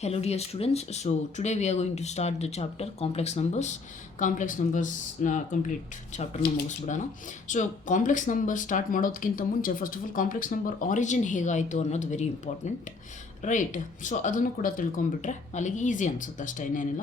Hello dear students, so today we are going to start the chapter complex numbers complete chapter na ಮುಗಿಸ್ಬಿಡೋಣ. So complex number start ಮಾಡೋದಕ್ಕಿಂತ ಮುಂಚೆ first of all complex number origin ಹೇಗಾಯಿತು ಅನ್ನೋದು very important, right? So ಅದನ್ನು ಕೂಡ ತಿಳ್ಕೊಂಬಿಟ್ರೆ ಅಲ್ಲಿಗೆ easy ಅನಿಸುತ್ತೆ, ಅಷ್ಟೇ, ಇನ್ನೇನಿಲ್ಲ.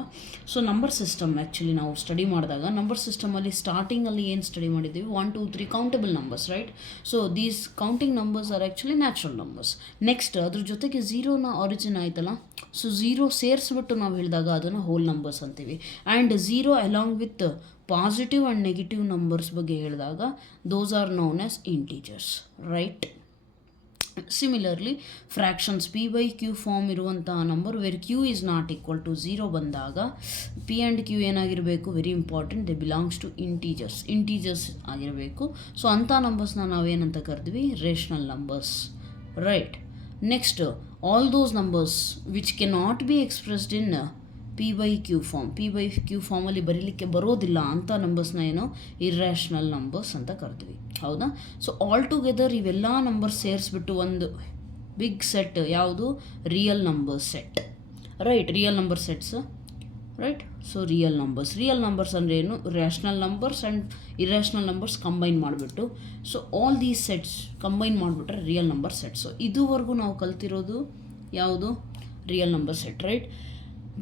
ಸೊ ನಂಬರ್ ಸಿಸ್ಟಮ್ ಆ್ಯಕ್ಚುಲಿ ನಾವು ಸ್ಟಡಿ ಮಾಡಿದಾಗ ನಂಬರ್ ಸಿಸ್ಟಮಲ್ಲಿ ಸ್ಟಾರ್ಟಿಂಗಲ್ಲಿ ಏನು ಸ್ಟಡಿ ಮಾಡಿದ್ದೀವಿ, 1 2 3 countable numbers, right? So these counting numbers are actually natural numbers. Next ಅದ್ರ ಜೊತೆಗೆ ಝೀರೋನ ಆರಿಜಿನ್ ಆಯ್ತಲ್ಲ, ಸೊ ಝೀರೋ ಸೇರಿಸ್ಬಿಟ್ಟು ನಾವು ಹೇಳಿದಾಗ ಅದನ್ನು ಹೋಲ್ ನಂಬರ್ಸ್ ಅಂತೀವಿ. And zero along with positive and negative numbers ಬಗ್ಗೆ ಹೇಳಿದಾಗ those are known as integers, right? Similarly fractions P/Q form ಇರುವಂತಹ number where Q is not equal to 0 ಬಂದಾಗ P ಆ್ಯಂಡ್ Q ಏನಾಗಿರಬೇಕು, very important, they belongs to integers ಆಗಿರಬೇಕು. So ಅಂಥ ನಂಬರ್ಸ್ನ ನಾವೇನಂತ ಕರಿತೀವಿ, rational numbers, right? Next all those numbers which cannot be expressed in P/Q form, P/Q ಫಾರ್ಮಲ್ಲಿ ಬರೀಲಿಕ್ಕೆ ಬರೋದಿಲ್ಲ ಅಂಥ ನಂಬರ್ಸ್ನ ಏನು, ಇರ್ರ್ಯಾಷನಲ್ ನಂಬರ್ಸ್ ಅಂತ ಕರಿತೀವಿ, ಹೌದಾ? ಸೊ ಆಲ್ ಟುಗೆದರ್ ಇವೆಲ್ಲ ನಂಬರ್ಸ್ ಸೇರಿಸ್ಬಿಟ್ಟು ಒಂದು ಬಿಗ್ ಸೆಟ್ ಯಾವುದು, real number set, right? Real number sets, right? So real numbers ಅಂದರೆ ಏನು, rational numbers and irrational numbers combine ಮಾಡಿಬಿಟ್ಟು, so all these sets combine ಮಾಡಿಬಿಟ್ರೆ ರಿಯಲ್ ನಂಬರ್ ಸೆಟ್. ಸೊ ಇದುವರೆಗೂ ನಾವು ಕಲ್ತಿರೋದು ಯಾವುದು, real number set, right?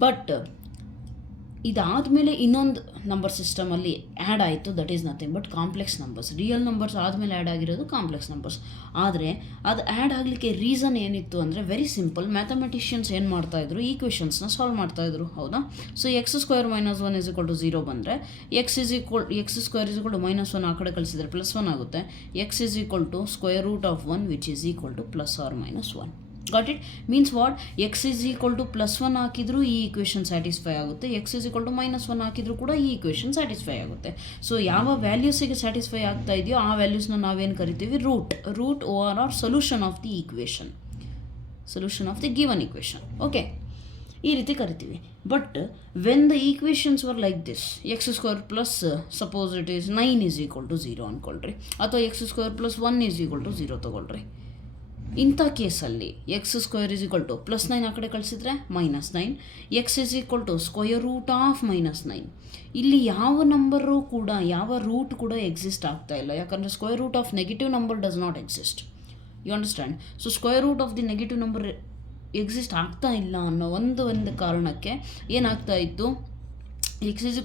But ಇದಾದಮೇಲೆ ಇನ್ನೊಂದು ನಂಬರ್ ಸಿಸ್ಟಮಲ್ಲಿ ಆ್ಯಡ್ ಆಯಿತು, that is nothing but complex numbers. Real numbers ಆದಮೇಲೆ ಆ್ಯಡ್ ಆಗಿರೋದು ಕಾಂಪ್ಲೆಕ್ಸ್ ನಂಬರ್ಸ್. ಆದರೆ ಅದು ಆ್ಯಡ್ ಆಗಲಿಕ್ಕೆ ರೀಸನ್ ಏನಿತ್ತು ಅಂದರೆ ವೆರಿ ಸಿಂಪಲ್, ಮ್ಯಾಥಮೆಟಿಷಿಯನ್ಸ್ ಏನು ಮಾಡ್ತಾಯಿದ್ರು, ಈಕ್ವೇಷನ್ಸ್ನ ಸಾಲ್ವ್ ಮಾಡ್ತಾಯಿದ್ರು, ಹೌದಾ? ಸೊ x² - 1 = 0 ಬಂದರೆ x² = -1 ಆ ಕಡೆ ಕಳಿಸಿದರೆ +1 ಆಗುತ್ತೆ. x = √1 which is equal to +or -1. Got it? Means what, x +1 ಹಾಕಿದರೂ ಈ ಈಕ್ವೇಷನ್ ಸ್ಯಾಟಿಸ್ಫೈ ಆಗುತ್ತೆ, x -1 ಹಾಕಿದರೂ ಕೂಡ ಈ ಈಕ್ವೇಷನ್ ಸ್ಯಾಟಿಸ್ಫೈ ಆಗುತ್ತೆ. ಸೊ ಯಾವ ವ್ಯಾಲ್ಯೂಸಿಗೆ ಸ್ಯಾಟಿಸ್ಫೈ ಆಗ್ತಾ ಇದೆಯೋ ಆ ವ್ಯಾಲ್ಯೂಸ್ನ ನಾವೇನು ಕರಿತೀವಿ, root OR solution of the equation, solution of the given equation, okay? ಈ ರೀತಿ ಕರಿತೀವಿ. But when the equations were like this, x² plus suppose it is 9 = 0 ಅಂದ್ಕೊಳ್ರಿ, ಅಥವಾ x² + 1 = 0 ತೊಗೊಳ್ರಿ. ಇಂಥ ಕೇಸಲ್ಲಿ x² +9 ಆ ಕಡೆ ಕಳಿಸಿದ್ರೆ -9, x √(-9). ಇಲ್ಲಿ ಯಾವ ನಂಬರು ಕೂಡ, ಯಾವ ರೂಟ್ ಕೂಡ ಎಕ್ಸಿಸ್ಟ್ ಆಗ್ತಾ ಇಲ್ಲ, ಯಾಕಂದರೆ √ negative number does not exist. You understand? So √ the negative number exist ಆಗ್ತಾ ಇಲ್ಲ ಅನ್ನೋ ಒಂದು ಕಾರಣಕ್ಕೆ ಏನಾಗ್ತಾ ಇತ್ತು, x =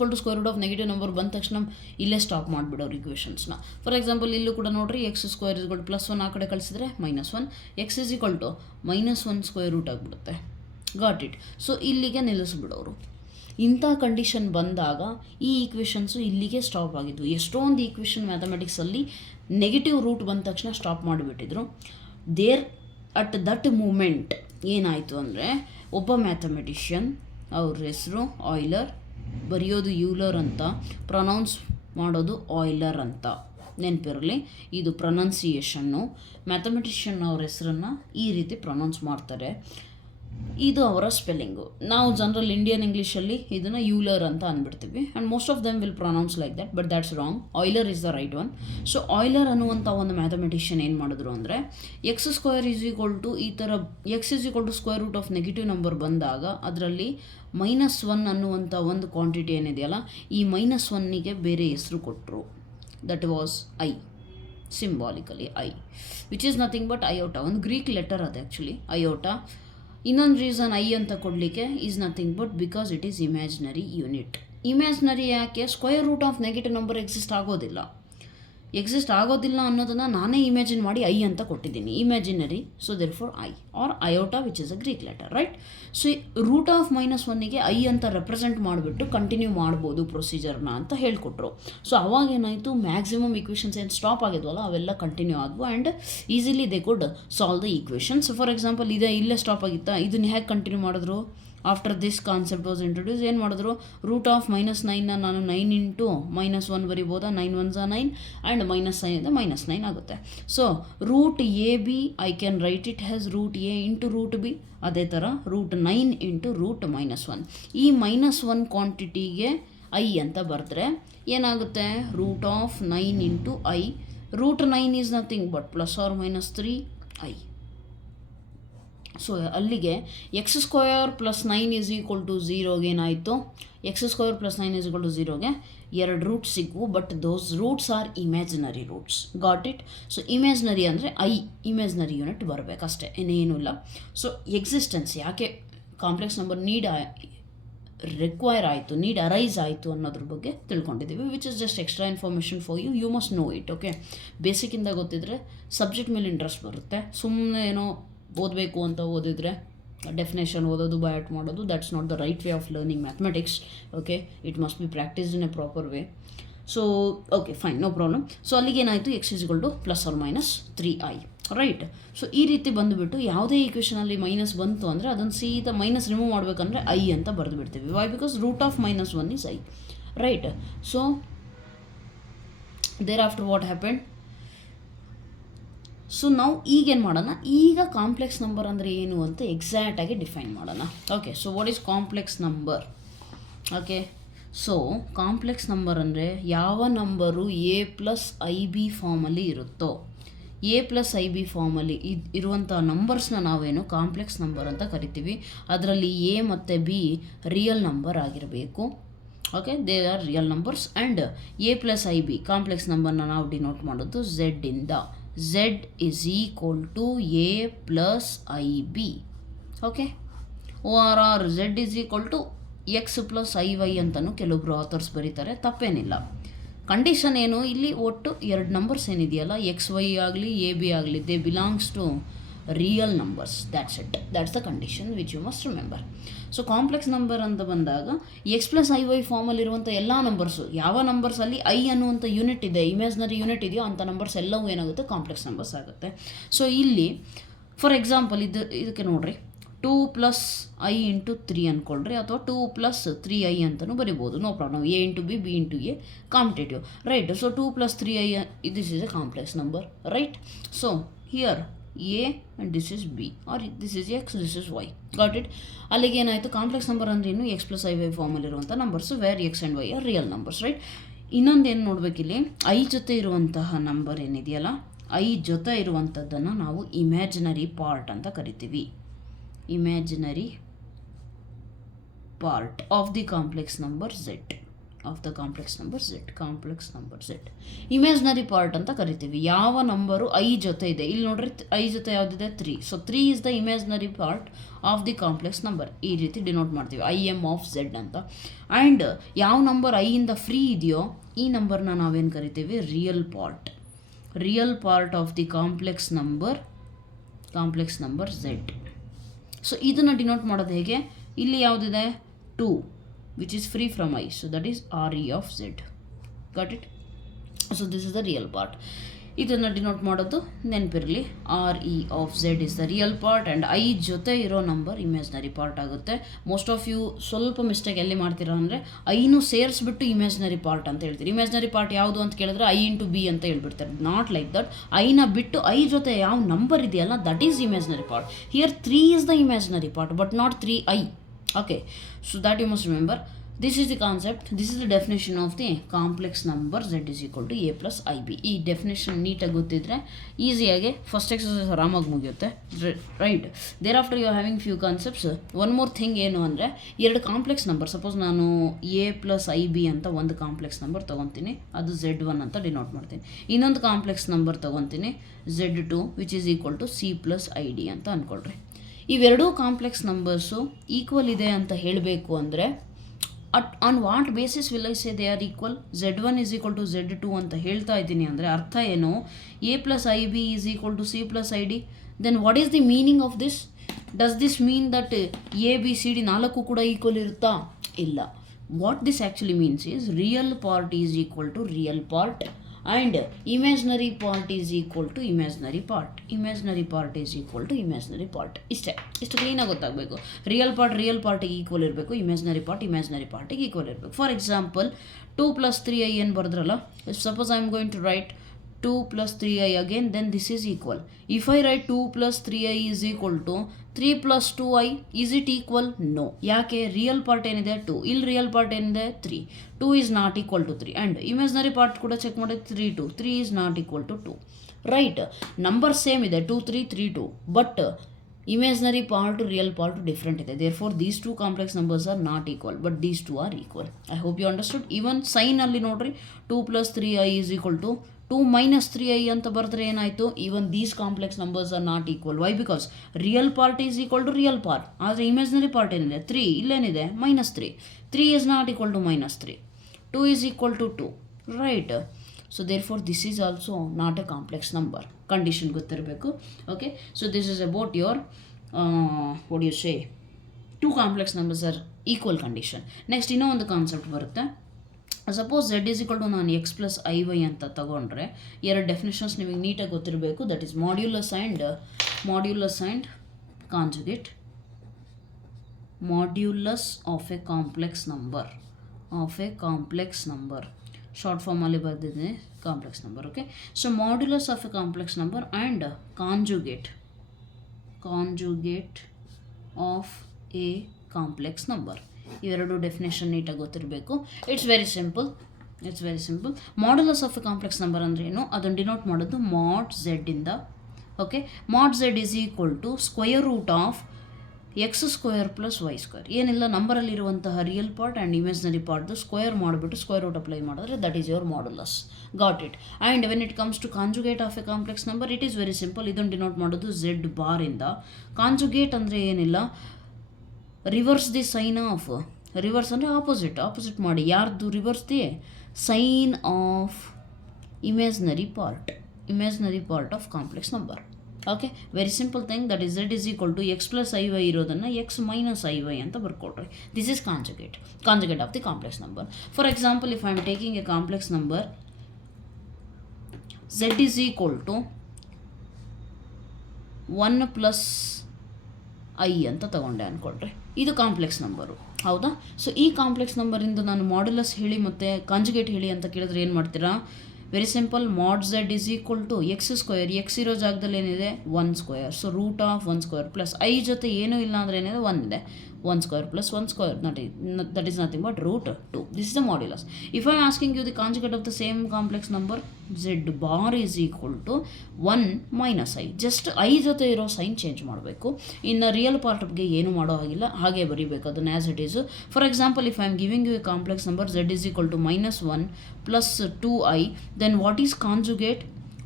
ನೆಗೆಟಿವ್ ನಂಬರ್ ಬಂದ ತಕ್ಷಣ ಇಲ್ಲೇ ಸ್ಟಾಪ್ ಮಾಡಿಬಿಡೋರು ಈಕ್ವೇಷನ್ಸ್ನ. ಫಾರ್ ಎಕ್ಸಾಂಪಲ್ ಇಲ್ಲೂ ಕೂಡ ನೋಡಿರಿ, x² +1 ಆ ಕಡೆ ಕಳಿಸಿದ್ರೆ -1, x -1² ಆಗಿಬಿಡುತ್ತೆ. Got it? ಸೊ ಇಲ್ಲಿಗೆ ನಿಲ್ಲಿಸ್ಬಿಡೋರು. ಇಂಥ ಕಂಡೀಷನ್ ಬಂದಾಗ ಈ ಈಕ್ವೇಷನ್ಸು ಇಲ್ಲಿಗೆ ಸ್ಟಾಪ್ ಆಗಿದ್ವು. ಎಷ್ಟೊಂದು ಈಕ್ವೇಷನ್ ಮ್ಯಾಥಮೆಟಿಕ್ಸಲ್ಲಿ ನೆಗೆಟಿವ್ ರೂಟ್ ಬಂದ ತಕ್ಷಣ ಸ್ಟಾಪ್ ಮಾಡಿಬಿಟ್ಟಿದ್ರು. ಅಟ್ ದಟ್ ಮೂಮೆಂಟ್ ಏನಾಯಿತು ಅಂದರೆ, ಒಬ್ಬ ಮ್ಯಾಥಮೆಟಿಷಿಯನ್, ಅವ್ರ ಹೆಸರು ಆಯ್ಲರ್, ಬರೆಯೋದು ಯೂಲರ್ ಅಂತ, ಪ್ರೊನೌನ್ಸ್ ಮಾಡೋದು ಆಯ್ಲರ್ ಅಂತ, ನೆನಪಿರಲಿ, ಇದು ಪ್ರೊನೌನ್ಸಿಯೇಷನ್ನು. ಮ್ಯಾಥಮೆಟಿಷಿಯನ್ ಅವ್ರ ಹೆಸರನ್ನು ಈ ರೀತಿ ಪ್ರೊನೌನ್ಸ್ ಮಾಡ್ತಾರೆ, ಇದು ಅವರ ಸ್ಪೆಲ್ಲಿಂಗು. ನಾವು ಜನರಲ್ ಇಂಡಿಯನ್ ಇಂಗ್ಲೀಷಲ್ಲಿ ಇದನ್ನು ಯೂಲರ್ ಅಂತ ಅಂದ್ಬಿಡ್ತೀವಿ, and most of them will pronounce like that, but that's wrong. Euler is the right one. So Euler ಅನ್ನುವಂಥ ಒಂದು ಮ್ಯಾಥಮೆಟಿಷಿಯನ್ ಏನು ಮಾಡಿದ್ರು ಅಂದರೆ, x² ಈ ಥರ x √ ನೆಗೆಟಿವ್ ನಂಬರ್ ಬಂದಾಗ ಅದರಲ್ಲಿ -1 ಅನ್ನುವಂಥ ಒಂದು ಕ್ವಾಂಟಿಟಿ ಏನಿದೆಯಲ್ಲ, ಈ -1ಗೆ ಬೇರೆ ಹೆಸರು ಕೊಟ್ಟರು, that was I, symbolically I, which is nothing but iota, ಒಂದು ಗ್ರೀಕ್ ಲೆಟರ್ ಅದು ಆ್ಯಕ್ಚುಲಿ, iota. ಇನ್ನೊಂದು ರೀಸನ್ I ಅಂತ ಕೊಡಲಿಕ್ಕೆ is nothing but because it is imaginary unit. Imaginary ಯಾಕೆ, √ ನೆಗೆಟಿವ್ ನಂಬರ್ ಎಕ್ಸಿಸ್ಟ್ ಆಗೋದಿಲ್ಲ ಅನ್ನೋದನ್ನು ನಾನೇ ಇಮ್ಯಾಜಿನ್ ಮಾಡಿ I ಅಂತ ಕೊಟ್ಟಿದ್ದೀನಿ, imaginary. So therefore I or iota which is a Greek letter, right? So √-1ಗೆ I ಅಂತ ರೆಪ್ರೆಸೆಂಟ್ ಮಾಡಿಬಿಟ್ಟು ಕಂಟಿನ್ಯೂ ಮಾಡ್ಬೋದು ಪ್ರೊಸೀಜರ್ನ ಅಂತ ಹೇಳಿಕೊಟ್ರು. ಸೊ ಅವಾಗ ಏನಾಯಿತು, ಮ್ಯಾಕ್ಸಿಮಮ್ ಈಕ್ವೇಷನ್ಸ್ ಏನು ಸ್ಟಾಪ್ ಆಗಿದ್ವಲ್ಲ ಅವೆಲ್ಲ ಕಂಟಿನ್ಯೂ ಆದವು, and easily they could solve the equations. For example ಇಲ್ಲೇ ಸ್ಟಾಪ್ ಆಗಿತ್ತಾ, ಇದನ್ನ ಹೇಗೆ ಕಂಟಿನ್ಯೂ ಮಾಡಿದ್ರು, after this concept was introduce, ಏನು ಮಾಡಿದ್ರು, √-9ನ ನಾನು 9 × -1 ಬರಿಬೋದಾ, 9 1s are 9 ಆ್ಯಂಡ್ -9 ಆಗುತ್ತೆ. So √AB I can write it has √A × √B. ಅದೇ ಥರ √9 × √-1. ಈ -1 ಕ್ವಾಂಟಿಟಿಗೆ I ಅಂತ ಬರೆದ್ರೆ ಏನಾಗುತ್ತೆ, √9 × I. √9 is nothing but +or -3 I. So ಅಲ್ಲಿಗೆ x square plus 9 is equal to 0ಗೆ ಏನಾಯಿತು, x square plus 9 is equal to 0ಗೆ 2 ರೂಟ್ಸ್ ಸಿಕ್ವು, but those roots are imaginary roots. Got it? So imaginary ಅಂದರೆ imaginary unit ಬರಬೇಕಷ್ಟೇ, ಇನ್ನೇನೂ ಇಲ್ಲ. So existence ಯಾಕೆ ಕಾಂಪ್ಲೆಕ್ಸ್ ನಂಬರ್ ರಿಕ್ವೈರ್ ಆಯಿತು, ನೀಡ್ ಅರೈಸ್ ಆಯಿತು ಅನ್ನೋದ್ರ ಬಗ್ಗೆ ತಿಳ್ಕೊಂಡಿದ್ದೀವಿ, which is just extra information for you must no it. Okay, ಬೇಸಿಕ್ಕಿಂದ ಗೊತ್ತಿದ್ರೆ ಸಬ್ಜೆಕ್ಟ್ ಮೇಲೆ ಇಂಟ್ರೆಸ್ಟ್ ಬರುತ್ತೆ. ಸುಮ್ಮನೆ ಏನೋ ಓದಬೇಕು ಅಂತ ಓದಿದರೆ ಡೆಫಿನೇಷನ್ ಓದೋದು ಬಯಾಟ್ ಮಾಡೋದು, that's not the right way of learning mathematics. Okay, it must be practised in a proper way. So okay fine, no problem. So ಅಲ್ಲಿಗೆ ಏನಾಯಿತು, x is equal to +or-3i, right. So ಈ ರೀತಿ ಬಂದುಬಿಟ್ಟು ಯಾವುದೇ ಈಕ್ವೇಷನಲ್ಲಿ minus ಬಂತು ಅಂದರೆ ಅದನ್ನು ಸೀದಾ ಮೈನಸ್ ರಿಮೂವ್ ಮಾಡಬೇಕಂದ್ರೆ ಐ ಅಂತ ಬರೆದು ಬಿಡ್ತೀವಿ. Why? Because √(-1) is i, right. So thereafter what happened? So ನಾವು ಈಗೇನು ಮಾಡೋಣ, ಈಗ ಕಾಂಪ್ಲೆಕ್ಸ್ ನಂಬರ್ ಅಂದರೆ ಏನು ಅಂತ ಎಕ್ಸಾಕ್ಟಾಗಿ ಡಿಫೈನ್ ಮಾಡೋಣ. Okay, so what is complex number? Okay, so complex number ಅಂದರೆ ಯಾವ ನಂಬರು a+ib ಫಾರ್ಮಲ್ಲಿ ಇರುತ್ತೋ, a+ib ಫಾರ್ಮಲ್ಲಿ ಇರುವಂಥ ನಂಬರ್ಸ್ನ ನಾವೇನು ಕಾಂಪ್ಲೆಕ್ಸ್ ನಂಬರ್ ಅಂತ ಕರಿತೀವಿ. ಅದರಲ್ಲಿ a ಮತ್ತು b ರಿಯಲ್ ನಂಬರ್ ಆಗಿರಬೇಕು. Okay, they are real numbers. And a+ib complex ನಂಬರ್ನ ನಾವು ಡಿನೋಟ್ ಮಾಡೋದು z ಇಂದ. z is equal to a+ib. Okay, or z is equal to x+iy ಅಂತಲೂ ಕೆಲವೊಬ್ಬರು ಆಥರ್ಸ್ ಬರೀತಾರೆ, ತಪ್ಪೇನಿಲ್ಲ. ಕಂಡೀಷನ್ ಏನು ಇಲ್ಲಿ, ಒಟ್ಟು 2 ನಂಬರ್ಸ್ ಏನಿದೆಯಲ್ಲ, XY ಆಗಲಿ AB ಆಗಲಿ, they belongs to real numbers. That's it, that's the condition which you must remember. So complex number ಅಂತ ಬಂದಾಗ x+iy ಫಾರ್ಮಲ್ಲಿರುವಂಥ ಎಲ್ಲ ನಂಬರ್ಸು, ಯಾವ ನಂಬರ್ಸಲ್ಲಿ ಐ ಅನ್ನುವಂಥ ಯೂನಿಟ್ ಇದೆ, ಇಮ್ಯಾಜಿನರಿ ಯೂನಿಟ್ ಇದೆಯೋ ಅಂಥ ನಂಬರ್ಸ್ ಎಲ್ಲವೂ ಏನಾಗುತ್ತೆ, ಕಾಂಪ್ಲೆಕ್ಸ್ ನಂಬರ್ಸ್ ಆಗುತ್ತೆ. ಸೊ ಇಲ್ಲಿ ಫಾರ್ ಎಕ್ಸಾಂಪಲ್ ಇದಕ್ಕೆ ನೋಡಿರಿ, 2+i × 3 ಅಂದ್ಕೊಳ್ರಿ, ಅಥವಾ 2+3i ಅಂತಲೂ ಬರಿಬೋದು, no problem. a × b, b × a, commutative, right. So 2+3i, this is a complex number, right. So here a and this is b, or this is x, this is y. Got it? ಅಲ್ಲಿಗೆ ಏನಾಯಿತು, complex number ಅಂದರೆ ಏನು, x+iy ಫಾರ್ಮಲ್ಲಿರುವಂಥ numbers, where x and y are real numbers, right. ಇನ್ನೊಂದೇನು ನೋಡಬೇಕಿಲ್ಲಿ, I ಜೊತೆ ಇರುವಂತಹ number ಏನಿದೆಯಲ್ಲ, ಐ ಜೊತೆ ಇರುವಂಥದ್ದನ್ನು ನಾವು ಇಮ್ಯಾಜಿನರಿ ಪಾರ್ಟ್ ಅಂತ ಕರಿತೀವಿ. Imaginary part of the complex number z, of the complex number z. Imaginary part ಅಂತ ಕರಿತೀವಿ ಯಾವ ನಂಬರು ಐ ಜೊತೆ ಇದೆ. ಇಲ್ಲಿ ನೋಡ್ರಿ, ಐ ಜೊತೆ ಯಾವುದಿದೆ, 3. So 3 is the imaginary part of the complex number. ಈ ರೀತಿ ಡಿನೋಟ್ ಮಾಡ್ತೀವಿ, im ಆಫ್ z ಅಂತ. ಆ್ಯಂಡ್ ಯಾವ ನಂಬರ್ ಐಯಿಂದ ಫ್ರೀ ಇದೆಯೋ ಈ ನಂಬರ್ನ ನಾವೇನು ಕರಿತೀವಿ, real part of the complex number z. So ಇದನ್ನು ಡಿನೋಟ್ ಮಾಡೋದು ಹೇಗೆ, ಇಲ್ಲಿ ಯಾವುದಿದೆ, 2 which is free from I, so that is re of z. Got it? So this is the real part. ಇದನ್ನು ಡಿನೋಟ್ ಮಾಡೋದು ನೆನಪಿರಲಿ, re of z is the real part and I ಜೊತೆ ಇರೋ ನಂಬರ್ ಇಮ್ಯಾಜಿನರಿ ಪಾರ್ಟ್ ಆಗುತ್ತೆ. Most of you ಸ್ವಲ್ಪ mistake ಎಲ್ಲಿ ಮಾಡ್ತೀರಾ ಅಂದರೆ ಐನು ಸೇರಿಸ್ಬಿಟ್ಟು ಇಮ್ಯಾಜಿನರಿ ಪಾರ್ಟ್ ಅಂತ ಹೇಳ್ತೀರಿ. ಇಮ್ಯಾಜಿನರಿ ಪಾರ್ಟ್ ಯಾವುದು ಅಂತ ಕೇಳಿದ್ರೆ i × b ಅಂತ ಹೇಳ್ಬಿಡ್ತಾರೆ. Not like that. ಐನ ಬಿಟ್ಟು ಐ ಜೊತೆ ಯಾವ ನಂಬರ್ ಇದೆಯಲ್ಲ, that is imaginary part. Here 3 is the imaginary part but not 3i. Okay, so that you must remember. This is the concept, this is the definition of the complex number z is equal to a+ib. ಈ definition ನೀಟಾಗಿ ಗೊತ್ತಿದ್ರೆ ಈಸಿಯಾಗಿ first exercise ಆರಾಮಾಗಿ ಮುಗಿಯುತ್ತೆ, right. Thereafter you having few concepts. One more thing ಏನು ಅಂದರೆ, 2 complex number, suppose ನಾನು a+ib ಅಂತ ಒಂದು ಕಾಂಪ್ಲೆಕ್ಸ್ ನಂಬರ್ ತೊಗೊತೀನಿ, ಅದು z1 ಅಂತ ಡಿನೋಟ್ ಮಾಡ್ತೀನಿ. ಇನ್ನೊಂದು ಕಾಂಪ್ಲೆಕ್ಸ್ ನಂಬರ್ ತೊಗೊತೀನಿ z2 which is equal to c+id ಅಂತ ಅಂದ್ಕೊಳ್ರಿ. ಇವೆರಡೂ ಕಾಂಪ್ಲೆಕ್ಸ್ ನಂಬರ್ಸು ಈಕ್ವಲ್ ಇದೆ ಅಂತ ಹೇಳಬೇಕು ಅಂದರೆ on what basis will I say they are equal? z1 is equal to z2 ಅಂತ ಹೇಳ್ತಾ ಇದ್ದೀನಿ ಅಂದರೆ ಅರ್ಥ ಏನು, a+ib is equal to c+id. Then what is the meaning of this? Does this mean that ABCD 4 ಕೂಡ equal ಇರುತ್ತಾ? ಇಲ್ಲ. What this actually means is real part is equal to real part and imaginary part is equal to imaginary part is equal to imaginary part. ಇಷ್ಟು ಕ್ಲೀನಾಗಿ ಗೊತ್ತಾಗಬೇಕು. Real ಪಾರ್ಟಿಗೆ equal ಇರಬೇಕು, imaginary ಪಾರ್ಟಿಗೆ equal ಇರಬೇಕು. ಫಾರ್ ಎಕ್ಸಾಂಪಲ್ 2+3i ಏನು ಬರೆದ್ರಲ್ಲ, suppose I am going to write 2+3i again, then this is equal. If I write 2+3i is equal to 3+2i, is it equal? No. ಯಾಕೆ? Real part ಏನಿದೆ 2, ಇಲ್ಲಿ real part ಏನಿದೆ 3. 2 is not equal to 3 and imaginary part ಕೂಡ check ಮಾಡಿ 3 is not equal to 2. Right, number same ಇದೆ 2 3 3 2, but imaginary part to real part different ಇದೆ. Therefore these two complex numbers are not equal, but these two are equal. I hope you understood. Even sign ಅಲ್ಲಿ ನೋಡ್ರಿ 2 + 3i is equal to 2 - 3i ಅಂತ ಬರೆದ್ರೆ ಏನಾಯಿತು, even these complex numbers are not equal. Why? Because real part is equal to real part. ಆದರೆ imaginary part ಏನಿದೆ 3, ಇಲ್ಲೇನಿದೆ -3. 3 is not equal to -3. 2 is equal to 2, right? So therefore this is also not a complex number. Condition ಗೊತ್ತಿರಬೇಕು. Okay, so this is about your what do you say, two complex numbers are equal condition. Next ಇನ್ನೂ ಒಂದು concept ಬರುತ್ತೆ. Suppose z is equal to ನಾನು x + iy ಅಂತ ತಗೊಂಡ್ರೆ ಎರಡು definitions ನಿಮಗೆ ನೀಟಾಗಿ ಗೊತ್ತಿರಬೇಕು. That is modulus and conjugate. Modulus of a complex number short ಫಾರ್ಮಲ್ಲಿ ಬರೆದಿದ್ದೀನಿ, complex number. Okay, so modulus of a complex number and conjugate of a complex number. ಇವೆರಡು ಡೆಫಿನೇಷನ್ ನೀಟಾಗಿ ಗೊತ್ತಿರಬೇಕು. It's very simple. Modulus of a complex number ಅಂದರೆ ಏನು, ಅದನ್ನು denote ಮಾಡೋದು ಮಾಡ್ z ಇಂದ. Okay, mod z is equal to square root of x² + y². ಏನಿಲ್ಲ, ನಂಬರಲ್ಲಿರುವಂತಹ ರಿಯಲ್ ಪಾರ್ಟ್ ಆ್ಯಂಡ್ ಇಮೇಜ್ನರಿ ಪಾರ್ಟ್ದು ಸ್ಕ್ವೇರ್ ಮಾಡಿಬಿಟ್ಟು ಸ್ಕ್ವೇರ್ ರೂಟ್ ಅಪ್ಲೈ ಮಾಡಿದ್ರೆ that is your modulus. Got it. And when it comes to conjugate of a complex number, it is very simple. ಇದನ್ನು denote ಮಾಡೋದು z ಇಂದ. Conjugate ಅಂದರೆ ಏನಿಲ್ಲ, reverse the sign of, reverse ಅಂದರೆ opposite ಮಾಡಿ. ಯಾರ್ದು reverse the sign of imaginary part of complex number. Okay, very simple thing. That is z is equal to x + iy ಇರೋದನ್ನು x - iy ಅಂತ ಬರ್ಕೊಡ್ರಿ. This is conjugate of the complex number. For example, if I am taking a complex number z is equal to 1 + i ಅಂತ ತಗೊಂಡೆ ಅಂದ್ಕೊಳ್ರಿ. ಇದು complex number, ಹೌದಾ? So ಈ complex ನಂಬರಿಂದ ನಾನು ಮಾಡ್ಯುಲಸ್ ಹೇಳಿ ಮತ್ತು ಕಾಂಜುಗೇಟ್ ಹೇಳಿ ಅಂತ ಕೇಳಿದ್ರೆ ಏನು ಮಾಡ್ತೀರಾ? Very simple. ಮಾಡ್ z is equal to x². x ಇರೋ ಜಾಗದಲ್ಲಿ ಏನಿದೆ 1². So root of 1² plus i ಜೊತೆ ಏನೂ ಇಲ್ಲ ಅಂದರೆ ಏನಿದೆ 1 ಇದೆ. 1² + 1², that is nothing but √2. This is the modulus. If I am asking you the conjugate of the same complex number, z bar is equal to 1 - i. Just i ಜೊತೆ ಇರೋ sign change ಮಾಡಬೇಕು. ಇನ್ನು ರಿಯಲ್ ಪಾರ್ಟ್ಗೆ ಏನು ಮಾಡೋ ಹಾಗಿಲ್ಲ, ಹಾಗೆ ಬರೀಬೇಕು ಅದನ್ನು as it is. For example, if I am giving you a complex number z is equal to -1 + 2i, then what is conjugate?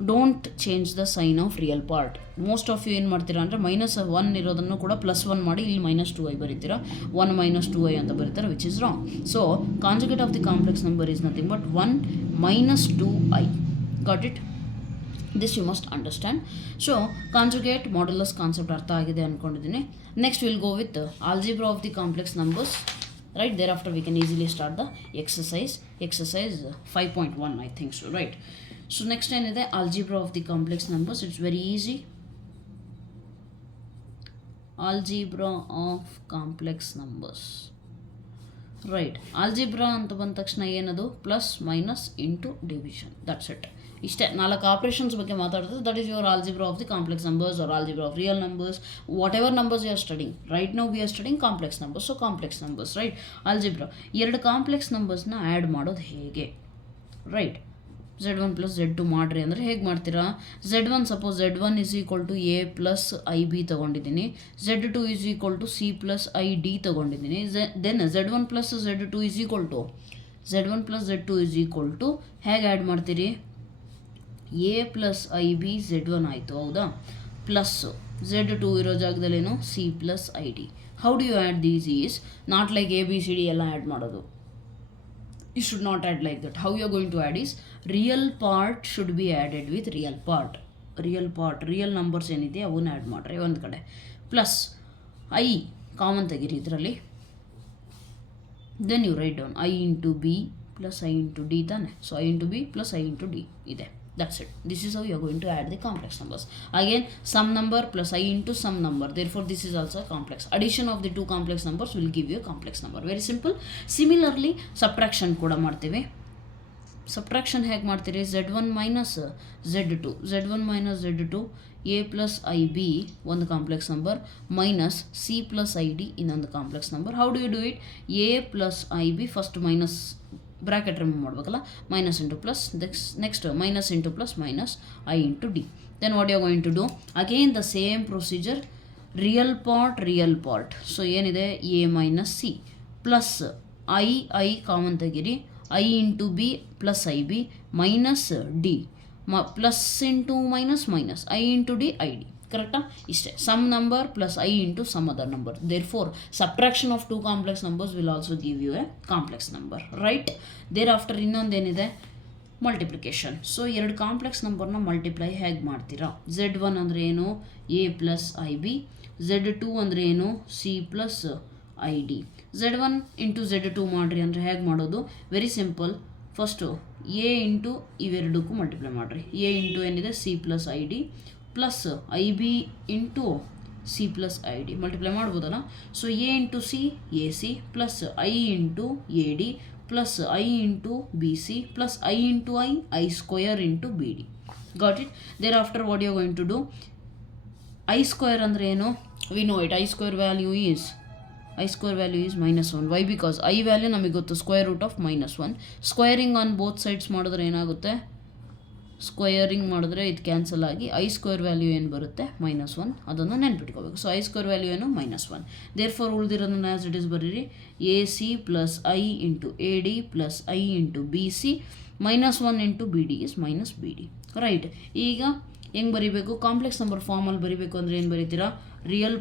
Don't change the sign of real part. Most of you ಏನು ಮಾಡ್ತೀರಾ ಅಂದರೆ -1 ಇರೋದನ್ನು ಕೂಡ +1 ಮಾಡಿ ಇಲ್ಲಿ -2i ಬರೀತೀರಾ. 1 - 2i ಅಂತ ಬರೀತಾರೆ, which is wrong. So conjugate of the complex number is nothing but 1 - 2i. Got it? This you must understand. So conjugate modulus concept ಅರ್ಥ ಆಗಿದೆ ಅಂದ್ಕೊಂಡಿದ್ದೀನಿ. Next will go with algebra of the complex numbers. Right, thereafter we can easily start the exercise 5.1, I think so, right? So next time is the algebra of the complex numbers. It's very easy. Algebra of complex numbers, right? Algebra anta ಬಂದ ತಕ್ಷಣ ಏನದು, plus minus into division. That's it. ಇಷ್ಟೇ 4 operations ಬಗ್ಗೆ ಮಾತಾಡ್ತಾರೆ. That is your algebra of the complex numbers or algebra of real numbers, whatever numbers you are studying. Right now we are studying complex numbers. So complex numbers, right? Algebra, 2 complex ನಂಬರ್ಸ್ನ add ಮಾಡೋದು ಹೇಗೆ, right? z1 + z2 ಮಾಡಿರಿ ಅಂದರೆ ಹೇಗೆ ಮಾಡ್ತೀರಾ? z1 suppose z1 is equal to a + ib ತೊಗೊಂಡಿದ್ದೀನಿ. z2 is equal to c + id ತೊಗೊಂಡಿದ್ದೀನಿ. Then z1 + z2 is equal to ಹೇಗೆ ಆ್ಯಡ್ ಮಾಡ್ತೀರಿ? a + ib z1 ಆಯಿತು, ಹೌದಾ? ಪ್ಲಸ್ z2 ಇರೋ ಜಾಗದಲ್ಲೇನು c + id. How do you add these is not like a b c d ಎಲ್ಲ add ಮಾಡೋದು. You should not add like that. How you are going to add is real part should be added with real part. Real numbers ಏನಿದೆ ಅವನ್ನ add ಮಾಡಿರಿ ಒಂದು ಕಡೆ. Plus i common ತೆಗೀರಿ ಇದರಲ್ಲಿ. Then you write down i × b + i × d ತಾನೆ. ಸೊ i × b + i × d ಇದೆ. That's it. This is how you are going to add the complex numbers. Again, some number plus I into some number. Therefore, this is also a complex. Addition of the two complex numbers will give you a complex number. Very simple. Similarly, subtraction ಕೂಡ ಮಾಡ್ತೀವಿ. Subtraction ಹೇಗೆ ಮಾಡ್ತೀರಿ? z1 - z2 a + ib ಒಂದು complex number minus c + id ಇನ್ನೊಂದು complex number. How do you do it? a + ib first minus bracket remove ಮಾಡಬೇಕಲ್ಲ, minus into plus, next minus into plus minus i × d. Then what you are going to do? Again the same procedure. Real part. So ಏನಿದೆ a minus c plus i common ತೆಗಿರಿ, i into b plus i b minus d plus into minus i into d i d. ಕರೆಕ್ಟಾ? ಇಷ್ಟೇ. Some number plus i into some other number. Therefore subtraction of two complex numbers will also give you a complex number. Right? Thereafter ಇನ್ನೊಂದೇನಿದೆ, multiplication. So ಎರಡು complex ನಂಬರ್ನ multiply ಹೇಗೆ ಮಾಡ್ತೀರಾ? Z1 ಅಂದರೆ ಏನು? A plus i B. Z2 ಅಂದರೆ ಏನು? C plus i d. Z1 into Z2 ಮಾಡಿರಿ ಅಂದರೆ ಹೇಗೆ ಮಾಡೋದು? Very simple. First a into ಇವೆರಡಕ್ಕೂ ಮಲ್ಟಿಪ್ಲೈ ಮಾಡಿರಿ. ಎ ಇಂಟು ಏನಿದೆ? C plus i d plus i b into c plus i d multiply ಮಾಡ್ಬೋದಲ್ಲ. So a into c a c plus i into a d plus i into b c plus i into i square into b d. Got it? Thereafter what you going to do? I square ಅಂದರೆ ಏನು? We know it. I square value is -1. Why? Because i value ನಮಗೆ ಗೊತ್ತು, square root of -1. Squaring on both sides ಮಾಡಿದ್ರೆ ಏನಾಗುತ್ತೆ? ಸ್ಕ್ವಯರಿಂಗ್ ಮಾಡಿದ್ರೆ ಇದು cancel ಆಗಿ I square value ಏನು ಬರುತ್ತೆ? -1. ಅದನ್ನು ನೆನ್ಪಿಟ್ಕೋಬೇಕು. ಸೊ ಐ ಸ್ಕ್ವೇರ್ ವ್ಯಾಲ್ಯೂ ಏನು? -1. ದೇರ್ ಫಾರ್ ಉಳಿದಿರೋದನ್ನ ಆ್ಯಸ್ ಇಟ್ ಇಸ್ ಬರೀರಿ. A c plus i into a d plus i into b c -1 into b d is minus b d. Right? ಈಗ ಹೆಂಗೆ ಬರೀಬೇಕು? ಕಾಂಪ್ಲೆಕ್ಸ್ ನಂಬರ್ ಫಾರ್ಮಲ್ಲಿ ಬರೀಬೇಕು ಅಂದರೆ ಏನು ಬರೀತೀರಾ? Real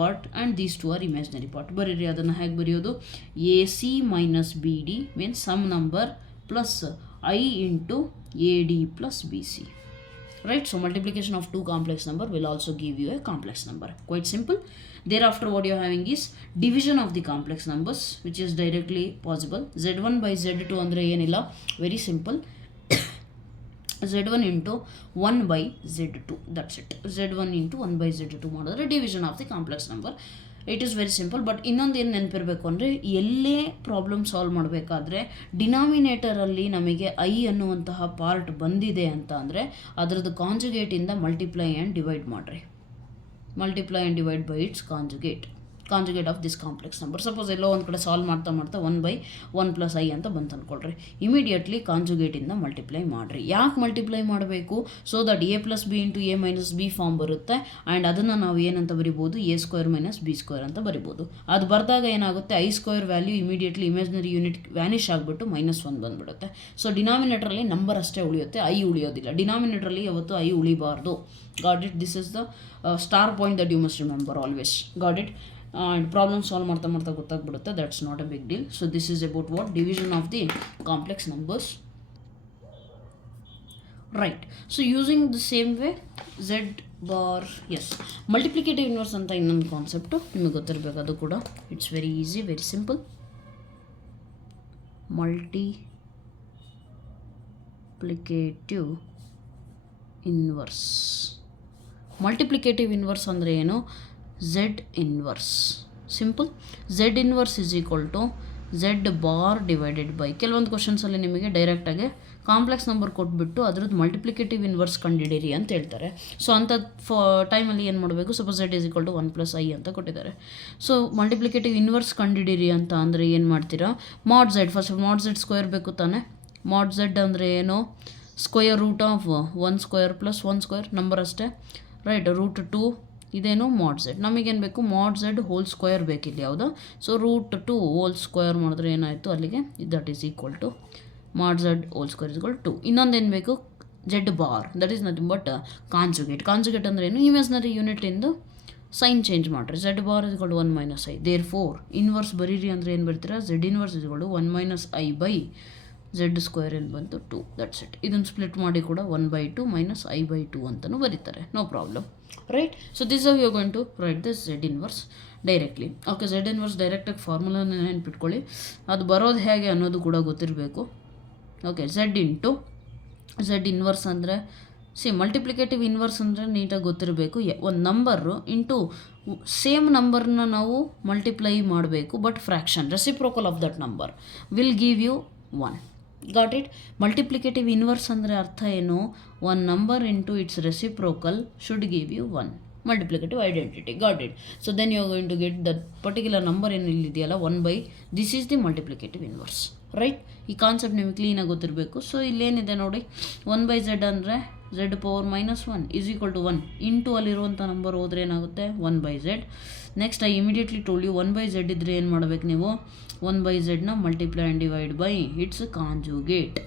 part and these two are imaginary part. ಬರೀರಿ. ಅದನ್ನು ಹೇಗೆ ಬರೆಯೋದು? A c minus b d means some number plus I into AD plus BC. Right? So multiplication of two complex number will also give you a complex number. Quite simple. Thereafter what you are having is division of the complex numbers, which is directly possible. Z1 by Z2 andre yenilla, very simple. Z1 into 1 by Z2. That's it. Z1 into 1 by Z2 ಮಾಡಿದ್ರೆ division of the complex number. It is very simple. But ಇನ್ನೊಂದು ಏನು ನೆನಪಿರಬೇಕು ಅಂದರೆ, ಎಲ್ಲೇ problem solve ಮಾಡಬೇಕಾದ್ರೆ ಡಿನಾಮಿನೇಟರಲ್ಲಿ ನಮಗೆ I ಅನ್ನುವಂತಹ part ಬಂದಿದೆ ಅಂತ ಅಂದರೆ ಅದರದ್ದು ಕಾಂಜುಗೇಟಿಂದ ಮಲ್ಟಿಪ್ಲೈ ಆ್ಯಂಡ್ ಡಿವೈಡ್ ಮಾಡಿರಿ. Multiply and divide by it's conjugate of this complex number. Suppose ಎಲ್ಲೋ ಒಂದು ಕಡೆ ಸಾಲ್ವ್ ಮಾಡ್ತಾ 1 ಪ್ಲಸ್ ಐ ಅಂತ ಬಂತು ಅಂದ್ಕೊಳ್ರಿ. ಇಮಿಡಿಯೇಟ್ಲಿ ಕಾಂಜುಗೇಟಿಂದ ಮಲ್ಟಿಪ್ಲೈ ಮಾಡಿರಿ. ಯಾಕೆ ಮಲ್ಟಿಪ್ಲೈ ಮಾಡಬೇಕು? So that a plus b into a minus b form ಬರುತ್ತೆ. ಆ್ಯಂಡ್ ಅದನ್ನು ನಾವು ಏನಂತ ಬರಿಬೋದು? A square minus b square ಅಂತ ಬರಿಬೋದು. ಅದು ಬರೆದಾಗ ಏನಾಗುತ್ತೆ? I square value immediately imaginary unit vanish ಆಗಿಬಿಟ್ಟು -1 ಬಂದುಬಿಡುತ್ತೆ. ಸೊ ಡಿನಾಮಿನೇಟ್ರಲ್ಲಿ ನಂಬರ್ ಅಷ್ಟೇ ಉಳಿಯುತ್ತೆ, ಐ ಉಳಿಯೋದಿಲ್ಲ. ಡಿನಾಮಿನೇಟ್ರಲ್ಲಿ ಯಾವತ್ತು ಐ ಉಳಿಬಾರ್ದು. Got it? This is the star point that you must remember always. Got it? And problem solve ಮಾಡ್ತಾ ಗೊತ್ತಾಗ್ಬಿಡುತ್ತೆ. That's not a big deal. So this is about what? Division of the complex numbers. Right? So using the same way z bar, yes, multiplicative inverse ಅಂತ ಇನ್ನೊಂದು concept ನಿಮಗೆ ಗೊತ್ತಿರಬೇಕು. ಅದು ಕೂಡ it's very easy, very simple. Multiplicative inverse ಅಂದರೆ ಏನು? Z inverse. Simple. Z inverse is equal to Z bar divided by, ಕೆಲವೊಂದು ಕ್ವಶನ್ಸಲ್ಲಿ ನಿಮಗೆ ಡೈರೆಕ್ಟಾಗಿ ಕಾಂಪ್ಲೆಕ್ಸ್ ನಂಬರ್ ಕೊಟ್ಬಿಟ್ಟು ಅದರದ್ದು ಮಲ್ಟಿಪ್ಲಿಕೇಟಿವ್ ಇನ್ವರ್ಸ್ ಕಂಡಿಡೀರಿ ಅಂತ ಹೇಳ್ತಾರೆ. ಸೊ ಅಂಥ ಟೈಮಲ್ಲಿ ಏನು ಮಾಡಬೇಕು? Suppose Z is equal to 1 plus I ಅಂತ ಕೊಟ್ಟಿದ್ದಾರೆ. ಸೊ ಮಲ್ಟಿಪ್ಲಿಕೇಟಿವ್ ಇನ್ವರ್ಸ್ ಕಂಡಿಡೀರಿ ಅಂತ ಅಂದರೆ ಏನು ಮಾಡ್ತೀರಾ? mod Z. First mod Z square ಬೇಕು ತಾನೆ. mod Z ಅಂದರೆ ಏನು? Square root of 1 square plus 1 square number ಅಷ್ಟೇ. ರೈಟ್? √2 ಇದೇನು? mod Z. ನಮಗೇನು ಬೇಕು? mod Z ಹೋಲ್ ಸ್ಕ್ವೇರ್ ಬೇಕಿಲ್ಲ ಯಾವುದೋ. ಸೊ √2 ಹೋಲ್ ಸ್ಕ್ವೇರ್ ಮಾಡಿದ್ರೆ ಏನಾಯಿತು ಅಲ್ಲಿಗೆ? That is equal to mod Z whole square is equal to ಇನ್ನೊಂದೇನು ಬೇಕು? Z bar. That is nothing but conjugate ಅಂದರೆ ಏನು? ಇಮ್ಯಾಜಿನರಿ ಯೂನಿಟಿಂದು ಸೈನ್ ಚೇಂಜ್ ಮಾಡಿರಿ. Z bar is equal to 1 minus i. Therefore inverse ಬರೀರಿ ಅಂದರೆ ಏನು ಬರ್ತೀರಾ? Z inverse is equal to 1 minus i by Z square ಏನು ಬಂತು? 2. That's it. ಇದನ್ನು ಸ್ಪ್ಲಿಟ್ ಮಾಡಿ ಕೂಡ 1/2 ಮೈನಸ್ I/2 ಅಂತಲೂ ಬರೀತಾರೆ. No problem. Right? So this how you are going to write this Z inverse directly. Okay, Z inverse ಡೈರೆಕ್ಟಾಗಿ ಫಾರ್ಮುಲಾನ ನೆನ್ಪಿಟ್ಕೊಳ್ಳಿ. ಅದು ಬರೋದು ಹೇಗೆ ಅನ್ನೋದು ಕೂಡ ಗೊತ್ತಿರಬೇಕು. ಓಕೆ, Z ಇನ್ವರ್ಸ್ ಅಂದರೆ ಮಲ್ಟಿಪ್ಲಿಕೇಟಿವ್ ಇನ್ವರ್ಸ್ ಅಂದರೆ ನೀಟಾಗಿ ಗೊತ್ತಿರಬೇಕು. ಒಂದು ನಂಬರು ಇಂಟು ಸೇಮ್ ನಂಬರ್ನ ನಾವು ಮಲ್ಟಿಪ್ಲೈ ಮಾಡಬೇಕು, but fraction reciprocal of that number will give you 1. Got it? Multiplicative inverse ಅಂದರೆ ಅರ್ಥ ಏನು? One number into its reciprocal should give you 1. Multiplicative identity. Got it? So then you are going to get that particular number ಏನು ಇಲ್ಲಿದೆಯಲ್ಲ 1/, this is the multiplicative inverse. Right? ಈ concept ನಿಮಗೆ ಕ್ಲೀನಾಗಿ ಗೊತ್ತಿರಬೇಕು. ಸೊ ಇಲ್ಲೇನಿದೆ ನೋಡಿ, 1/z ಅಂದರೆ z power -1 is equal to 1 into ಅಲ್ಲಿರುವಂಥ ನಂಬರ್ ಹೋದರೆ ಏನಾಗುತ್ತೆ 1/z. Next i immediately told you 1/z ಇದ್ದರೆ ಏನು ಮಾಡಬೇಕು ನೀವು 1/z multiply and divide by it's conjugate.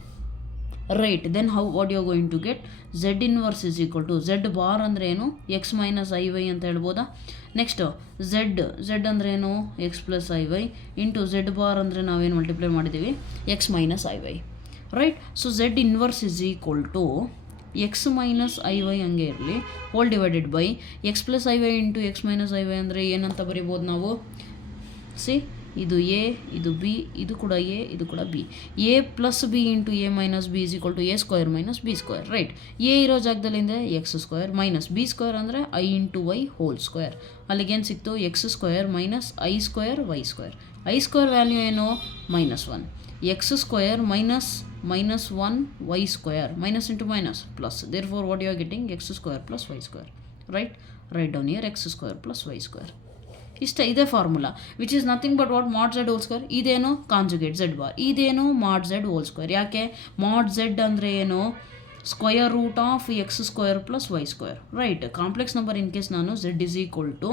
Right, then how what you are going to get z inverse is equal to z bar ಅಂದರೆ ಏನು x minus iy ಅಂತ ಹೇಳ್ಬೋದಾ. Next z ಅಂದರೆ ಏನು x plus iy into z bar ಅಂದರೆ ನಾವೇನು multiply ಮಾಡಿದ್ದೀವಿ x minus iy. Right, so z inverse is equal to x minus iy ಹಂಗೆ ಇರಲಿ whole divided by x plus iy into x minus iy ಅಂದರೆ ಏನಂತ ಬರಿಬೋದು ನಾವು. ಸಿ, ಇದು ಎ, ಇದು ಬಿ, ಇದು ಕೂಡ ಎ, ಇದು ಕೂಡ b. A plus b into a minus b is equal to a square minus b square. Right, a ಇರೋ ಜಾಗದಲ್ಲಿಂದ x square minus b square ಅಂದರೆ i into y whole square. ಅಲ್ಲಿಗೇನು ಸಿಕ್ತು x square minus i square y square. I square value ಏನು -1. X square minus 1 y square minus into minus plus. Therefore what you are getting x square plus y square. Right, write down here x square plus y square. ಇಷ್ಟ ಇದೆ formula which is nothing but what mod z whole square. ಇದೇನು conjugate z bar, ಇದೇನು mod z whole square. ಯಾಕೆ ಮಾಡ್ z ಅಂದರೆ ಏನು square root of x square plus y square. Right, complex number in case ನಾನು z is equal to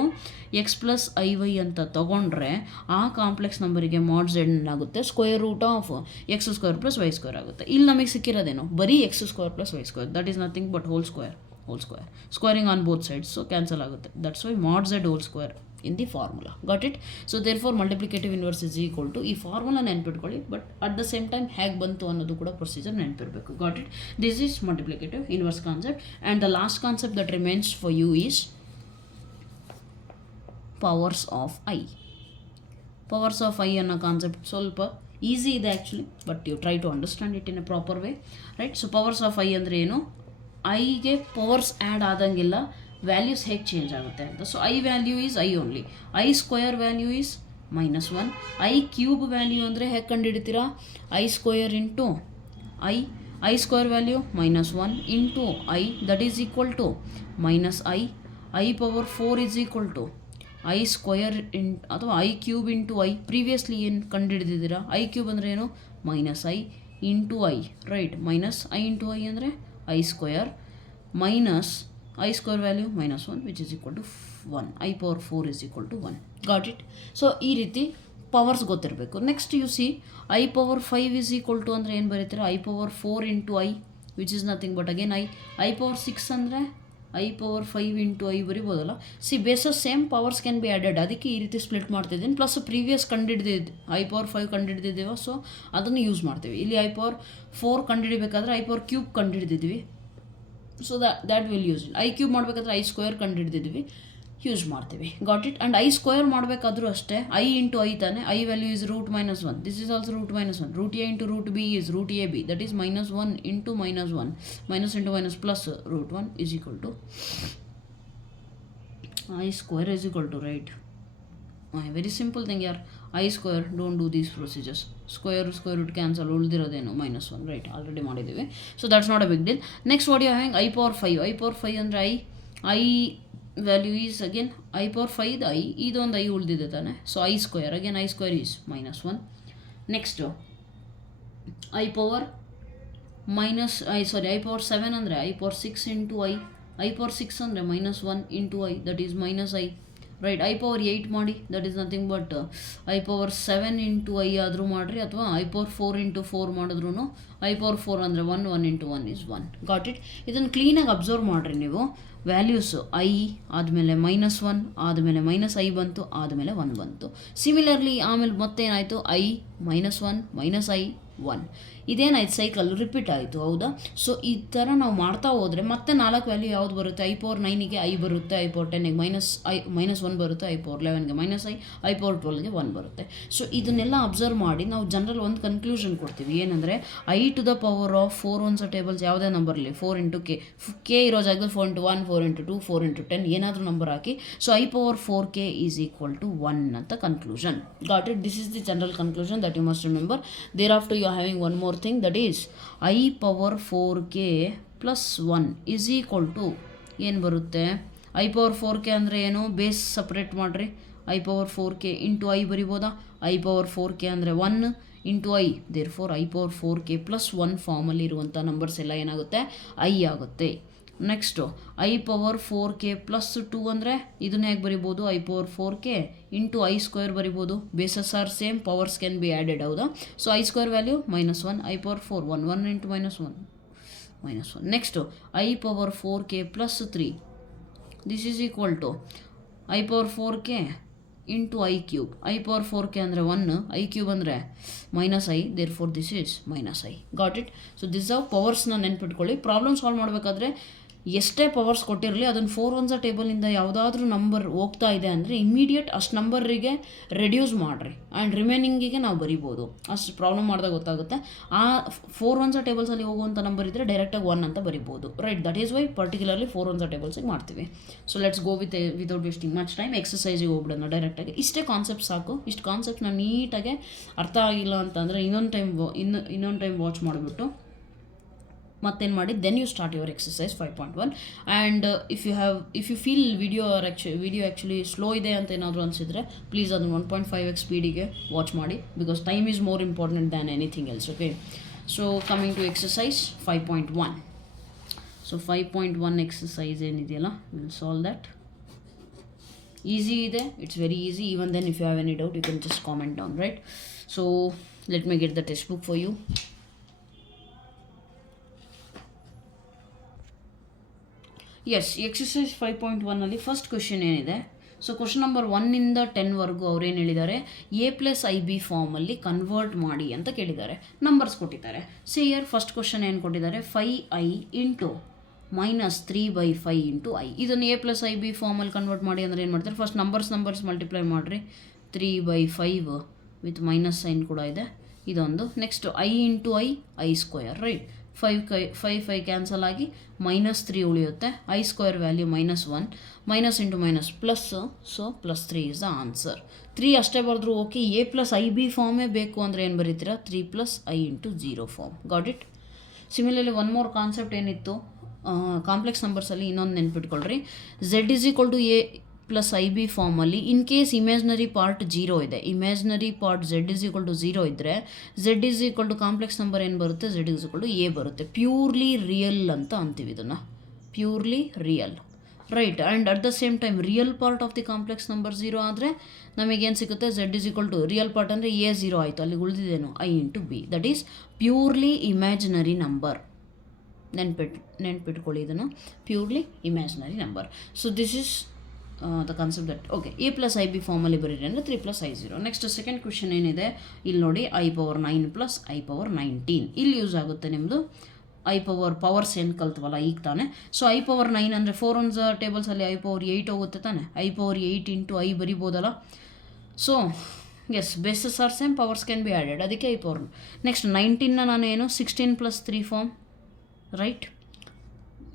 x plus iy ಅಂತ ತೊಗೊಂಡ್ರೆ ಆ ಕಾಂಪ್ಲೆಕ್ಸ್ ನಂಬರಿಗೆ ಮಾಡ್ ಝೆಡ್ ಆಗುತ್ತೆ square root of x square plus y square ಆಗುತ್ತೆ. ಇಲ್ಲಿ ನಮಗೆ ಸಿಕ್ಕಿರೋದೇನು ಬರೀ x square plus y square, that is nothing but whole square. Squaring on both sides, so cancel ಆಗುತ್ತೆ. That's why mod z whole square in the formula. Got it? So therefore multiplicative inverse is equal to ಈ formula ನೆನ್ಪಿಟ್ಕೊಳ್ಳಿ, but at the same time ಹೇಗೆ ಬಂತು ಅನ್ನೋದು ಕೂಡ procedure ನೆನಪಿರಬೇಕು. Got it? This is multiplicative inverse concept, and the last concept that remains for you is powers of i. Powers of i ಅನ್ನೋ concept ಸ್ವಲ್ಪ easy ಇದೆ actually, but you try to understand it in a proper way. Right, so powers of i ಅಂದರೆ ಏನು, ಐಗೆ powers add ಆದಂಗೆಲ್ಲ values ಹೇಗೆ change ಆಗುತ್ತೆ ಅಂತ. So i value is i only, i square value is -1, i cube value ಅಂದರೆ ಹೇಗೆ ಕಂಡುಹಿಡಿತೀರಾ i square into i square value -1 into i that is equal to -i power 4 is equal to i square ಅಥವಾ i cube into i. Previously ಏನು ಕಂಡುಹಿಡಿದಿದ್ದೀರಾ i cube ಅಂದರೆ ಏನು -i into i. Right, -i into i ಅಂದರೆ i square minus I square value -1 which is equal to 1. I power 4 is equal to 1. Got it? So ಈ ರೀತಿ powers ಗೊತ್ತಿರಬೇಕು. Next you see i power 5 is equal to ಅಂದರೆ ಏನು ಬರೀತೀರಾ i power 4 into i which is nothing but again i power 6 ಅಂದರೆ i power 5 into i ಬರಿಬೋದಲ್ಲ. See bases same powers can be added, ಅದಕ್ಕೆ ಈ ರೀತಿ split ಮಾಡ್ತಿದ್ದೀನಿ. Plus previous ಕಂಡುಹಿಡಿದಿದ್ದು ಐ ಪವರ್ 5 ಕಂಡುಹಿಡಿದಿದ್ದೇವೆ, ಸೊ ಅದನ್ನು ಯೂಸ್ ಮಾಡ್ತೀವಿ. ಇಲ್ಲಿ ಐ ಪವರ್ 4 ಕಂಡುಹಿಡಿಬೇಕಾದ್ರೆ ಐ ಪವರ್ ಕ್ಯೂಬ್ ಕಂಡುಹಿಡಿದಿದ್ವಿ, so that will use. I cube ಮಾಡಬೇಕಾದ್ರೆ ಐ ಸ್ಕ್ವೇರ್ ಕಂಡುಹಿಡಿದಿದ್ವಿ, ಯೂಸ್ ಮಾಡ್ತೀವಿ. Got it? And i square ಮಾಡಬೇಕಾದ್ರೂ ಅಷ್ಟೇ ಐ ಇಂಟು ಐ ತಾನೆ, i value is √-1. This is also √-1. Root a into root b is root a b, that is -1 into -1 minus into minus plus √1 is equal to i square is equal to right. Very simple thing ಯಾರ್, i square, don't do these procedures. Square root cancel, ಉಳಿದಿರೋದೇನು -1. Right, already ಮಾಡಿದ್ದೀವಿ, so that's not a big deal. Next what you ಹ್ಯಾಂಗ್ i power 5 ಅಂದರೆ i value is again i power 5 i, ಇದೊಂದು i ಉಳಿದಿದೆ ತಾನೆ, so i square again i square is -1. Next i power i power 7 ಅಂದರೆ i power 6 into i power 6 ಅಂದರೆ -1 into i that is -i. Right, i power 8 ಮಾಡಿ, that is nothing but I power 7 into I ಆದರೂ ಮಾಡಿರಿ, ಅಥವಾ I power 4 into 4 ಮಾಡಿದ್ರು I power 4 ಅಂದರೆ 1 into 1 is 1. Got it? ಇದನ್ನು ಕ್ಲೀನಾಗಿ ಅಬ್ಸರ್ವ್ ಮಾಡಿರಿ ನೀವು. ವ್ಯಾಲ್ಯೂಸು ಐ ಆದಮೇಲೆ -1 ಆದಮೇಲೆ -i ಬಂತು, ಆದಮೇಲೆ 1 ಬಂತು. ಸಿಮಿಲರ್ಲಿ ಆಮೇಲೆ ಮತ್ತೇನಾಯಿತು ಐ -1 -i 1. ಇದೇನಾಯ್ತು, ಸೈಕಲ್ ರಿಪೀಟ್ ಆಯಿತು, ಹೌದಾ? ಸೊ ಈ ಥರ ನಾವು ಮಾಡ್ತಾ ಹೋದರೆ ಮತ್ತೆ 4 ವ್ಯಾಲ್ಯೂ ಯಾವುದು ಬರುತ್ತೆ, ಐ ಪವರ್ 9ಗೆ ಐ ಬರುತ್ತೆ, ಐ ಪವರ್ 10ಗೆ -1 ಬರುತ್ತೆ, ಐ ಪವರ್ 11ಗೆ -i, ಐ ಪವರ್ 12ಗೆ 1 ಬರುತ್ತೆ. ಸೊ ಇದನ್ನೆಲ್ಲ ಅಬ್ಸರ್ವ್ ಮಾಡಿ ನಾವು ಜನರಲ್ ಒಂದು ಕನ್ಕ್ಲೂಷನ್ ಕೊಡ್ತೀವಿ, ಏನಂದರೆ i to the power of 4 ones tables ಯಾವುದೇ ನಂಬರ್ಲಿ 4 ಇಂಟು ಕೆ ಇರೋ ಜಾಗದಲ್ಲಿ 4 ಇಂಟು 1 4 ಇಂಟು 2 4 ಇಂಟು 10 ಏನಾದರೂ ನಂಬರ್ ಹಾಕಿ, so i power 4k is equal to 1 ಅಂತ conclusion. Got it? This is the general conclusion that you must remember. Thereafter you are having one more thing, that is I power 4k plus 1 is equal to ಏನು ಬರುತ್ತೆ, i power 4k ಅಂದರೆ ಏನು, base separate ಮಾಡಿರಿ, i power 4k into i ಬರಿಬೋದಾ? I power 4k ಅಂದರೆ 1 into i, therefore i power 4k plus 1 ಫಾರ್ಮಲ್ಲಿ ಇರುವಂಥ numbers ಎಲ್ಲ ಏನಾಗುತ್ತೆ? ಐ ಆಗುತ್ತೆ. Next i power 4k plus 2 ಅಂದರೆ ಇದನ್ನ ಹೇಗೆ ಬರಿಬೋದು? I power 4k into i square ಬರಿಬೋದು. Bases are same, powers can be added, ಹೌದಾ? So i square value -1, i power 4 1 into -1. Next i power 4k plus 3, this is equal to i power 4k into i cube. I power 4k ಅಂದರೆ 1, i cube ಅಂದರೆ -i, therefore this is -i. Got it? So this of ಪವರ್ಸ್ನ ನೆನ್ಪಿಟ್ಕೊಳ್ಳಿ. Problem solve ಮಾಡಬೇಕಾದ್ರೆ ಎಷ್ಟೇ powers ಕೊಟ್ಟಿರಲಿ ಅದನ್ನು 4 ones ಟೇಬಲಿಂದ ಯಾವುದಾದ್ರೂ number ಹೋಗ್ತಾ ಇದೆ ಅಂದರೆ ಇಮಿಡಿಯೇಟ್ ಅಷ್ಟು ನಂಬರಿಗೆ ರೆಡ್ಯೂಸ್ ಮಾಡಿರಿ ಆ್ಯಂಡ್ ರಿಮೈನಿಂಗಿಗೆ ನಾವು ಬರಿಬೋದು. ಅಷ್ಟು ಪ್ರಾಬ್ಲಮ್ ಮಾಡಿದಾಗ ಗೊತ್ತಾಗುತ್ತೆ. ಆ 4 ones ಟೇಬಲ್ಸಲ್ಲಿ ಹೋಗುವಂಥ ನಂಬರ್ ಇದ್ದರೆ ಡೈರೆಕ್ಟಾಗಿ 1 ಅಂತ ಬರಿಬೋದು. Right, that is why particularly 4 ones ಟೇಬಲ್ಸಿಗೆ ಮಾಡ್ತೀವಿ. So let's go without wasting much time ಎಕ್ಸಸೈಸಿಗೆ ಹೋಗ್ಬಿಡೋಣ ಡೈರೆಕ್ಟಾಗಿ. ಇಷ್ಟೇ ಕಾನ್ಸೆಪ್ಟ್ ಸಾಕು. ಇಷ್ಟು ಕಾನ್ಸೆಪ್ಟ್ನ ನೀಟಾಗೆ ಅರ್ಥ ಆಗಿಲ್ಲ ಅಂತಂದರೆ ಇನ್ನೊಂದು ಟೈಮ್ ವಾಚ್ ಮಾಡಿಬಿಟ್ಟು ಮತ್ತೇನು ಮಾಡಿ then you start your exercise 5.1. And if you feel video actually slow ಇದೆ ಅಂತ ಏನಾದರೂ ಅನಿಸಿದರೆ ಪ್ಲೀಸ್ ಅದನ್ನು 1.5x ಸ್ಪೀಡಿಗೆ ವಾಚ್ ಮಾಡಿ, because time is more important than anything else. Okay, so coming to exercise 5.1. So 5.1 exercise ಏನಿದೆಯಲ್ಲ, ವಿಲ್ ಸಾಲ್ವ್ ದ್ಯಾಟ್. ಈಸಿ ಇದೆ, it's very easy. Even then if you have any doubt you can just comment down, right? So let me get the text book for you. Yes, exercise 5.1ಅಲ್ಲಿ first question ಏನಿದೆ, so question number 1ಇಂದ 10ವರೆಗೂ ಅವ್ರೇನು ಹೇಳಿದ್ದಾರೆ, a+ib ಫಾರ್ಮಲ್ಲಿ convert ಮಾಡಿ ಅಂತ ಕೇಳಿದ್ದಾರೆ. ನಂಬರ್ಸ್ ಕೊಟ್ಟಿದ್ದಾರೆ. ಸೇಯರ್ ಫಸ್ಟ್ ಕ್ವೆಶನ್ ಏನು ಕೊಟ್ಟಿದ್ದಾರೆ, 5i ಇಂಟು -3/5 ಇಂಟು ಐ. ಇದನ್ನು a+ib ಫಾರ್ಮಲ್ಲಿ ಕನ್ವರ್ಟ್ ಮಾಡಿ ಅಂದರೆ ಏನು ಮಾಡ್ತಾರೆ, ಫಸ್ಟ್ ನಂಬರ್ಸ್ ಮಲ್ಟಿಪ್ಲೈ ಮಾಡಿರಿ. 3/5 ವಿತ್ ಮೈನಸ್ ಸೈನ್ ಕೂಡ ಇದೆ, ಇದೊಂದು. Next i into i square, right? 5 cancel ಆಗಿ -3 ಉಳಿಯುತ್ತೆ. I square value -1, minus into minus plus, so +3 is the answer. 3 ಅಷ್ಟೇ ಬರೆದ್ರು ಓಕೆ. a+ib ಫಾರ್ಮೇ ಬೇಕು ಅಂದರೆ ಏನು ಬರೀತೀರಾ, 3+i ಇಂಟು 0 form. Got it? Similarly one more concept ಏನಿತ್ತು ಕಾಂಪ್ಲೆಕ್ಸ್ ನಂಬರ್ಸಲ್ಲಿ, ಇನ್ನೊಂದು ನೆನ್ಪಿಟ್ಕೊಳ್ರಿ. z+ib ಫಾರ್ಮಲ್ಲಿ ಇನ್ ಕೇಸ್ ಇಮ್ಯಾಜಿನರಿ ಪಾರ್ಟ್ 0 ಇದೆ, ಇಮ್ಯಾಜಿನರಿ ಪಾರ್ಟ್ z=0 ಇದ್ದರೆ z ಕಾಂಪ್ಲೆಕ್ಸ್ ನಂಬರ್ ಏನು ಬರುತ್ತೆ, z=a ಬರುತ್ತೆ. ಪ್ಯೂರ್ಲಿ ರಿಯಲ್ ಅಂತ ಅಂತೀವಿ ಇದನ್ನು, purely real, right? And at the same time real part of the complex number 0 ಆದರೆ ನಮಗೇನು ಸಿಗುತ್ತೆ, z ರಿಯಲ್ ಪಾರ್ಟ್ ಅಂದರೆ a 0 ಆಯಿತು, ಅಲ್ಲಿ ಉಳಿದಿದ್ದೇನು i into b, that is purely imaginary number. ನೆನ್ಪಿಟ್ಕೊಳ್ಳಿ ಇದನ್ನು, purely imaginary number. So this is the concept that okay. a+ib ಫಾರ್ಮಲ್ಲಿ ಬರೀರಿ ಅಂದರೆ 3+i0. ನೆಕ್ಸ್ಟ್ ಸೆಕೆಂಡ್ ಕ್ವೆಶನ್ ಏನಿದೆ, ಇಲ್ಲಿ ನೋಡಿ i power 9 plus i power 19. ಇಲ್ಲಿ ಯೂಸ್ ಆಗುತ್ತೆ ನಿಮ್ಮದು ಐ ಪವರ್ಸ್ ಏನು ಕಲ್ತವಲ್ಲ ಈಗ ತಾನೆ. ಸೊ ಐ ಪವರ್ 9 ಅಂದರೆ 4 ones ಟೇಬಲ್ಸಲ್ಲಿ ಐ ಪವರ್ 8 ಹೋಗುತ್ತೆ ತಾನೆ, ಐ ಪವರ್ 8 ಇಂಟು ಐ ಬರಿಬೋದಲ್ಲ. So yes, bases are same, powers can be added, ಅದಕ್ಕೆ ಐ ಪವರ್. ನೆಕ್ಸ್ಟ್ 19ನ ನಾನು ಏನು 16+3 ಫಾರ್ಮ್, ರೈಟ್?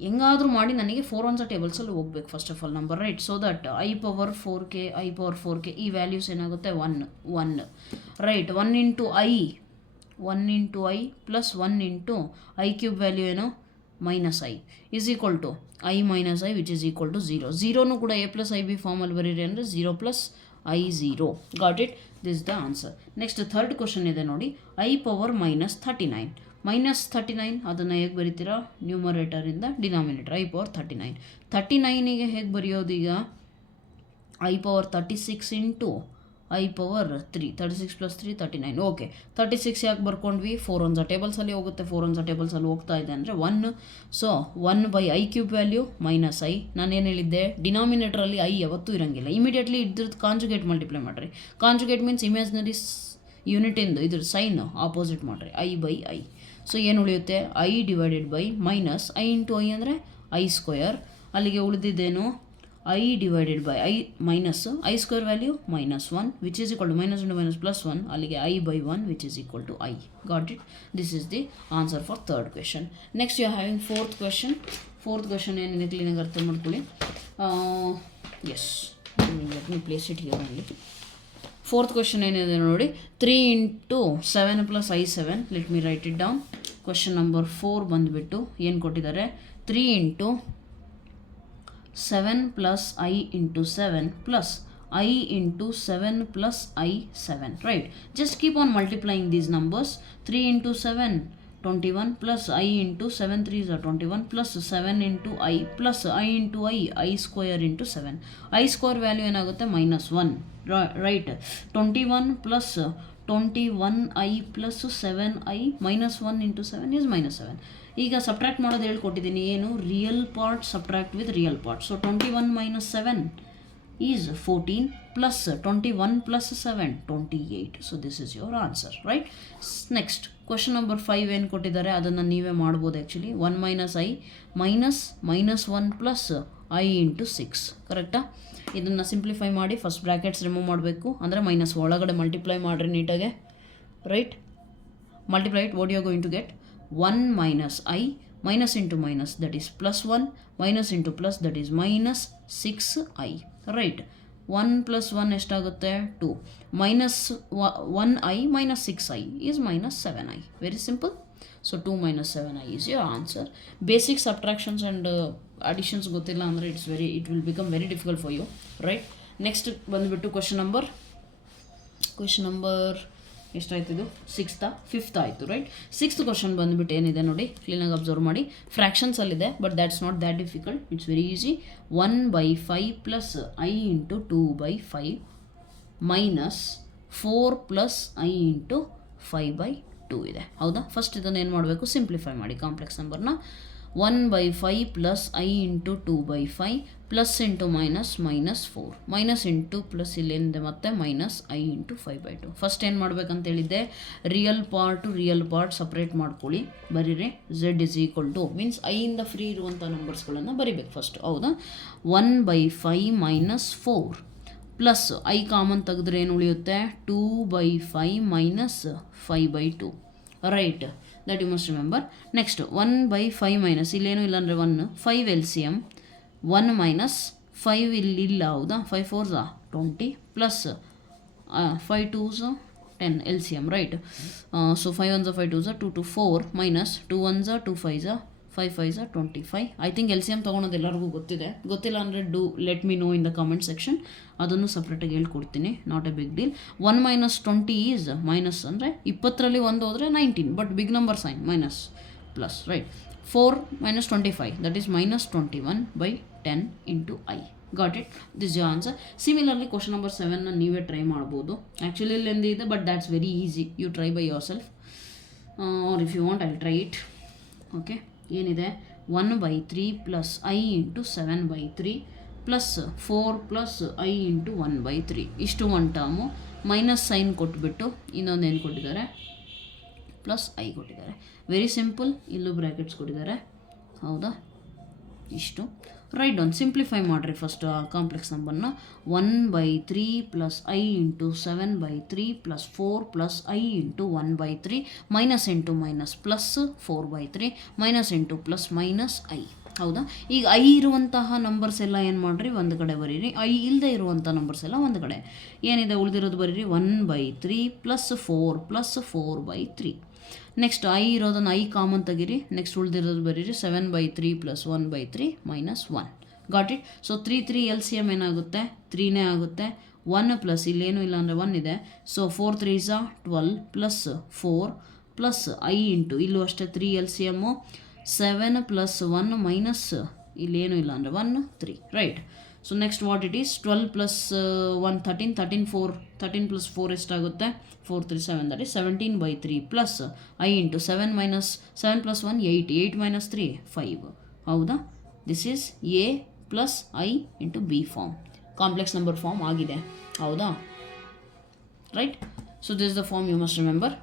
ಹೆಂಗಾದರೂ ಮಾಡಿ ನನಗೆ 4 ones ಟೇಬಲ್ಸಲ್ಲಿ ಹೋಗ್ಬೇಕು first of all number, right? So that i power 4k ಈ ವ್ಯಾಲ್ಯೂಸ್ ಏನಾಗುತ್ತೆ 1, right? 1 into i plus 1 into i cube value ಏನು -i is equal to i minus i which is equal to 0. 0ನೂ ಕೂಡ a+ib ಫಾರ್ಮಲ್ಲಿ ಬರೀರಿ ಅಂದರೆ 0+i0. Got it? This the answer. Next third question ಇದೆ ನೋಡಿ, ಐ ಪವರ್ -39. -39 ಅದನ್ನು ಹೇಗೆ ಬರೀತೀರಾ, ನ್ಯೂಮರೇಟರಿಂದ ಡಿನಾಮಿನೇಟರ್ ಐ ಪವರ್ 39. 39ಗೆ ಹೇಗೆ ಬರೆಯೋದು ಈಗ, I power 36 into i power 3, 36 + 3 39. Okay, 36 ಯಾಕೆ ಬರ್ಕೊಂಡ್ವಿ, 4 ones ಟೇಬಲ್ಸಲ್ಲಿ ಹೋಗುತ್ತೆ, 4 ones ಟೇಬಲ್ಸಲ್ಲಿ ಹೋಗ್ತಾ ಇದೆ ಅಂದರೆ 1. So 1/i cube value -i. ನಾನೇನು ಹೇಳಿದ್ದೆ, ಡಿನಾಮಿನೇಟ್ರಲ್ಲಿ ಐ ಯಾವತ್ತೂ ಇರೋಂಗಿಲ್ಲ. ಇಮಿಡಿಯೇಟ್ಲಿ ಇದ್ರದ್ದು ಕಾಂಜುಗೇಟ್ ಮಲ್ಟಿಪ್ಲೈ ಮಾಡಿರಿ. ಕಾಂಜುಗೇಟ್ ಮೀನ್ಸ್ ಇಮ್ಯಾಜಿನರಿ ಯೂನಿಟಿಂದು ಇದ್ರ ಸೈನ್ ಆಪೋಸಿಟ್ ಮಾಡಿರಿ, i/i. ಸೊ ಏನು ಉಳಿಯುತ್ತೆ, i divided by -i into i ಅಂದರೆ ಐ ಸ್ಕ್ವೇರ್. ಅಲ್ಲಿಗೆ ಉಳಿದಿದ್ದೇನು, i divided by minus i square value -1 which is equal to -1 +1, ಅಲ್ಲಿಗೆ i/1 which is equal to i. Got it? This is the answer for third question. Next you are having fourth question ಏನಿದೆ ಕ್ಲೀನಾಗಿ ಅರ್ಥ ಮಾಡ್ಕೊಳ್ಳಿ. Yes, let me place it here only. Fourth question ಏನಿದೆ ನೋಡಿ, 3 into 7 + i7. Let me write it down. Question number 4 ಬಂದುಬಿಟ್ಟು ಏನು ಕೊಟ್ಟಿದ್ದಾರೆ, 3 into 7 + i into 7 plus I into 7 plus I 7, right? Just keep on multiplying these numbers. 3 into 7, 21 plus I into 7 3s are 21 plus 7 into I plus I into I square into 7. I square value ಏನಾಗುತ್ತೆ -1, right? 21 plus 21i plus 7i -1 into 7 is -7. ಈಗ subtract ಮಾಡೋದು ಹೇಳ್ಕೊಟ್ಟಿದ್ದೀನಿ, ಏನು real part subtract with real part. So 21 minus 7 is 14 plus 21 plus 7 28. So this is your answer, right? Next question number 5 ಏನು ಕೊಟ್ಟಿದ್ದಾರೆ ಅದನ್ನು ನೀವೇ ಮಾಡ್ಬೋದು. Actually 1 minus I -1 plus I into 6, ಕರೆಕ್ಟಾ? ಇದನ್ನು ಸಿಂಪ್ಲಿಫೈ ಮಾಡಿ ಫಸ್ಟ್ ಬ್ರ್ಯಾಕೆಟ್ಸ್ ರಿಮೂವ್ ಮಾಡಬೇಕು, ಅಂದರೆ ಮೈನಸ್ ಒಳಗಡೆ ಮಲ್ಟಿಪ್ಲೈ ಮಾಡಿರಿ ನೀಟಾಗೆ, right? Multiply it, what you are going to get 1 minus I minus into minus, that is +1, minus into plus, that is -6i, right? 1 plus 1 ಎಷ್ಟಾಗುತ್ತೆ 2, minus 1i minus 6i is -7i. Very simple. So 2 minus 7i is your answer. Basic subtractions and additions ಗೊತ್ತಿಲ್ಲ ಅಂದರೆ it will become very difficult for you, right? Next ಬಂದುಬಿಟ್ಟು question number ಎಷ್ಟಾಯ್ತು ಇದು? 5th ಆಯಿತು, right? 6th question ಬಂದುಬಿಟ್ಟು ಏನಿದೆ ನೋಡಿ, ಕ್ಲೀನಾಗಿ ಅಬ್ಸರ್ವ್ ಮಾಡಿ. ಫ್ರ್ಯಾಕ್ಷನ್ಸಲ್ಲಿದೆ, but that's not that difficult, it's very easy. 1/5 plus I into 2/5 minus 4 plus I into 5/2 ಇದೆ, ಹೌದಾ? ಫಸ್ಟ್ ಇದನ್ನು ಏನು ಮಾಡಬೇಕು, ಸಿಂಪ್ಲಿಫೈ ಮಾಡಿ ಕಾಂಪ್ಲೆಕ್ಸ್ ನಂಬರ್ನ. 1/5 plus I into 2/5 plus into minus -4 minus into plus ಇಲ್ಲೇನಿದೆ ಮತ್ತೆ ಮೈನಸ್ I ಇಂಟು 5/2. ಫಸ್ಟ್ ಏನು ಮಾಡಬೇಕಂತ ಹೇಳಿದ್ದೆ, ರಿಯಲ್ ಪಾರ್ಟ್ ಸಪ್ರೇಟ್ ಮಾಡ್ಕೊಳ್ಳಿ, ಬರೀರಿ. Z is equal to means ಐಯಿಂದ ಫ್ರೀ ಇರುವಂಥ ನಂಬರ್ಸ್ಗಳನ್ನು ಬರಿಬೇಕು ಫಸ್ಟ್, ಹೌದಾ? 1/5 ಮೈನಸ್ 4 ಪ್ಲಸ್ I ಕಾಮನ್ ತೆಗೆದ್ರೆ ಏನು ಉಳಿಯುತ್ತೆ, 2/5 minus 5/2, right? That you must remember. Next 1/5 minus ಇಲ್ಲೇನು ಇಲ್ಲ ಅಂದರೆ 1, 5 LCM, 1 ಮೈನಸ್ 5 ಇಲ್ಲ, ಹೌದಾ? 5 4s 20 plus 5 2s 10 LCM, right? So 5 1s 5 2s 2 2 4 minus 2 1s 2 5s 5 5s 25. I think LCM ತೊಗೊಳೋದು ಎಲ್ಲರಿಗೂ ಗೊತ್ತಿಲ್ಲ ಅಂದರೆ let me know in the comment section, ಅದನ್ನು ಸಪ್ರೇಟಾಗಿ ಹೇಳ್ಕೊಡ್ತೀನಿ, not a big deal. 1 minus 20 is minus ಅಂದರೆ 20ರಲ್ಲಿ 1 ಹೋದರೆ 19, but big number sign minus plus, right? 4 minus 25, that is -21/10 into I. Got it? This is your answer. Similarly, question number 7 ನೀವೇ try ಮಾಡ್ಬೋದು. Actually lengthy ಇದೆ, but that's very easy. You try by yourself, or if you want I try it. Okay, ಏನಿದೆ? 1/3 plus I into 7/3 plus 4 plus I into 1/3. ಇಷ್ಟು ಒಂದು term. Minus sine ಕೊಟ್ಬಿಟ್ಟು ಇನ್ನೊಂದು ಏನು ಕೊಟ್ಟಿದ್ದಾರೆ, ಪ್ಲಸ್ I ಕೊಟ್ಟಿದ್ದಾರೆ. Very simple. ಇಲ್ಲೂ brackets ಕೊಟ್ಟಿದ್ದಾರೆ, ಹೌದಾ? ಇಷ್ಟು ರೈಟ್ ಡೌನ್. ಸಿಂಪ್ಲಿಫೈ ಮಾಡಿರಿ ಫಸ್ಟ್ ಕಾಂಪ್ಲೆಕ್ಸ್ ನಂಬರ್ನ. 1/3 plus I into 7/3 plus 4 plus I into 1/3 minus into minus plus 4/3 minus into plus minus I, ಹೌದಾ? ಈಗ I ಇರುವಂತಹ ನಂಬರ್ಸ್ ಎಲ್ಲ ಏನು ಮಾಡಿರಿ, ಒಂದು ಕಡೆ ಬರೀರಿ. I ಇಲ್ಲದೆ ಇರುವಂಥ ನಂಬರ್ಸ್ ಎಲ್ಲ ಒಂದು ಕಡೆ. ಏನಿದೆ ಉಳಿದಿರೋದು ಬರೀರಿ, 1/3 ಪ್ಲಸ್ 4 ಪ್ಲಸ್ 4/3. ನೆಕ್ಸ್ಟ್ I ಇರೋದನ್ನು I ಕಾಮನ್ ತೆಗೀರಿ. ನೆಕ್ಸ್ಟ್ ಉಳಿದಿರೋದು ಬರೀರಿ 7/3 plus 1/3 minus 1. Got it? So 3 LCM ಏನಾಗುತ್ತೆ, 3ನೇ ಆಗುತ್ತೆ. 1 ಪ್ಲಸ್ ಇಲ್ಲೇನು ಇಲ್ಲ ಅಂದರೆ 1 ಇದೆ, so 4 3s 12 plus 4 plus I into ಇಲ್ಲೂ ಅಷ್ಟೇ 3 LCM, 7 ಪ್ಲಸ್ 1 ಮೈನಸ್ ಇಲ್ಲೇನು ಇಲ್ಲ ಅಂದರೆ 1 3, right? So next what it is, 12 plus 1 13, 13 plus 4 ಎಷ್ಟಾಗುತ್ತೆ, 4 3 7, that is 17/3 plus I into 7 minus 7 plus 1 8, 8 minus 3 5, ಹೌದಾ? This is A plus I into B form, complex number form ಆಗಿದೆ, ಹೌದಾ? Right? So this the form you must remember.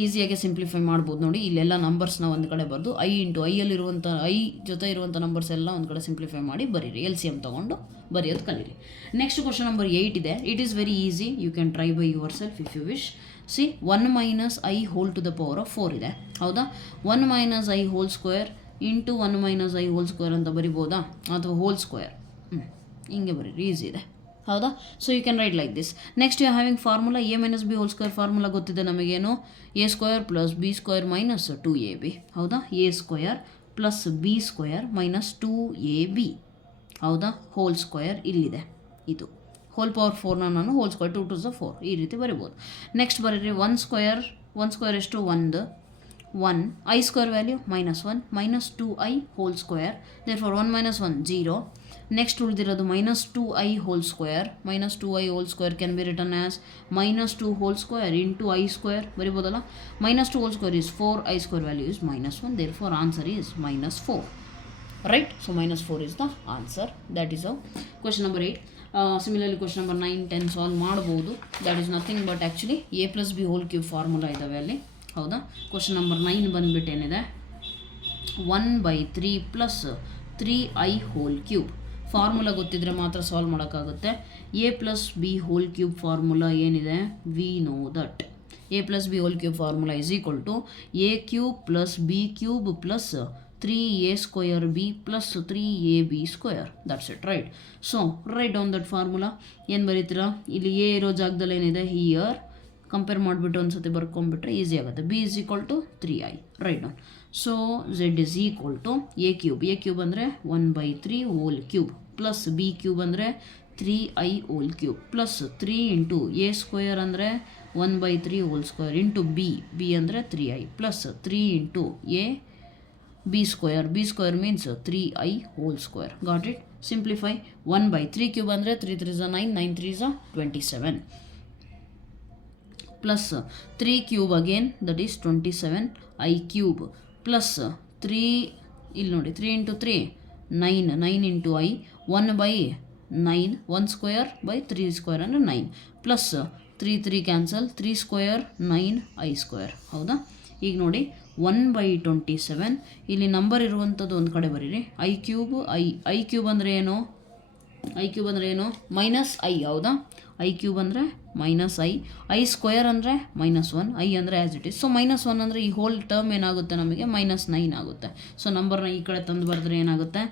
ಈಸಿಯಾಗಿ simplify ಮಾಡ್ಬೋದು ನೋಡಿ. ಇಲ್ಲೆಲ್ಲ ನಂಬರ್ಸ್ನ ಒಂದು ಕಡೆ ಬರೆದು I ಇಂಟು ಐಯಲ್ಲಿರುವಂಥ I ಜೊತೆ ಇರುವಂಥ ನಂಬರ್ಸ್ ಎಲ್ಲ ಒಂದು ಕಡೆ ಸಿಂಪ್ಲಿಫೈ ಮಾಡಿ ಬರೀರಿ. LCM ತೊಗೊಂಡು ಬರೆಯೋದು ಕಲೀರಿ. ನೆಕ್ಸ್ಟ್ ಕ್ವಶನ್ ನಂಬರ್ 8 ಇದೆ. It is very easy, you can try by yourself if you wish. See 1 minus I whole to the power of 4 ಇದೆ, ಹೌದಾ? 1 minus I whole square into 1 minus I whole square ಅಂತ ಬರಿಬೋದಾ, ಅಥವಾ whole square, ಹಿಂಗೆ ಬರೀರಿ, easy ಇದೆ, ಹೌದಾ? So you can write like this. Next you having formula A minus B whole square formula ಗೊತ್ತಿದೆ ನಮಗೇನು, A square plus B square minus 2AB, ಹೌದಾ? A square plus B square minus 2AB, ಹೌದಾ? Whole square ಇಲ್ಲಿದೆ ಇದು, whole power 4ನ ನಾನು whole square 2 2 4 ಈ ರೀತಿ ಬರಿಬೋದು. ನೆಕ್ಸ್ಟ್ ಬರೀರಿ 1 ಸ್ಕ್ವೇರ್ ಎಷ್ಟು 1 I square value -1 -2i whole square, therefore 1 - 1 0. Next ಉಳಿದಿರೋದು -2i whole square. -2i whole square can be written as -2 whole square into i square ಬರಿಬೋದಲ್ಲ. -2 whole square is 4i square value is -1, therefore answer is -4. Right? So -4 is the answer. That is how question number 8. Similarly question number 9, 10 solve ಮಾಡಬಹುದು. That is nothing but actually a plus b whole cube formula ಇದಾವೆ ಅಲ್ಲಿ, ಹೌದಾ. Question number 9 ಬಂದ್ಬಿಟ್ಟು ಏನಿದೆ 1/3 plus 3i hole cube. Formula ಗೊತ್ತಿದ್ರೆ ಮಾತ್ರ solve ಮಾಡೋಕ್ಕಾಗುತ್ತೆ. a plus b whole cube formula ಏನಿದೆ, we know that a plus b whole cube formula is equal to a cube plus b cube plus 3a square b plus 3ab square. That's it, right? So write down that formula. ಏನು ಬರೀತೀರಾ, ಇಲ್ಲಿ a ಇರೋ ಜಾಗದಲ್ಲಿ ಏನಿದೆ here compare ಮಾಡಿಬಿಟ್ಟು ಒಂದ್ಸತಿ ಬರ್ಕೊಂಡ್ಬಿಟ್ರೆ easy ಆಗುತ್ತೆ. b is equal to 3i. Write down. So z is equal to a cube ಅಂದರೆ 1/3 whole cube plus b cube ಅಂದರೆ 3i whole cube plus 3 into a square ಅಂದರೆ 1/3 ಹೋಲ್ ಸ್ಕ್ವೇರ್ ಇಂಟು b ಅಂದರೆ 3i plus 3 into a b square means 3i whole square. Got it? Simplify. 1/3 cube ಅಂದರೆ 3 3 is 9, 9 3 is 27 plus 3 cube again, that is 27i cube plus 3 ಇಲ್ಲಿ ನೋಡಿ 3 into 3 9 into i 1/9 1 square by 3 square ಅಂದರೆ 9 plus 3 cancel 3 square 9i square, ಹೌದಾ. ಈಗ ನೋಡಿ 1/27 ಇಲ್ಲಿ number ಇರುವಂಥದ್ದು ಒಂದು ಕಡೆ ಬರೀರಿ. ಐ ಕ್ಯೂಬ್ ಅಂದರೆ ಏನು, ಮೈನಸ್ ಐ, ಹೌದಾ. ಐ ಕ್ಯೂಬ್ ಅಂದರೆ -i ಸ್ಕ್ವೇರ್ ಅಂದರೆ -1, i ಅಂದರೆ ಆ್ಯಸ್ ಇಟ್ ಈಸ್. ಸೊ -1 ಅಂದರೆ ಈ ಹೋಲ್ ಟರ್ಮ್ ಏನಾಗುತ್ತೆ ನಮಗೆ -9 ಆಗುತ್ತೆ. ಸೊ ನಂಬರ್ನ ಈ ಕಡೆ ತಂದು ಬರೆದ್ರೆ ಏನಾಗುತ್ತೆ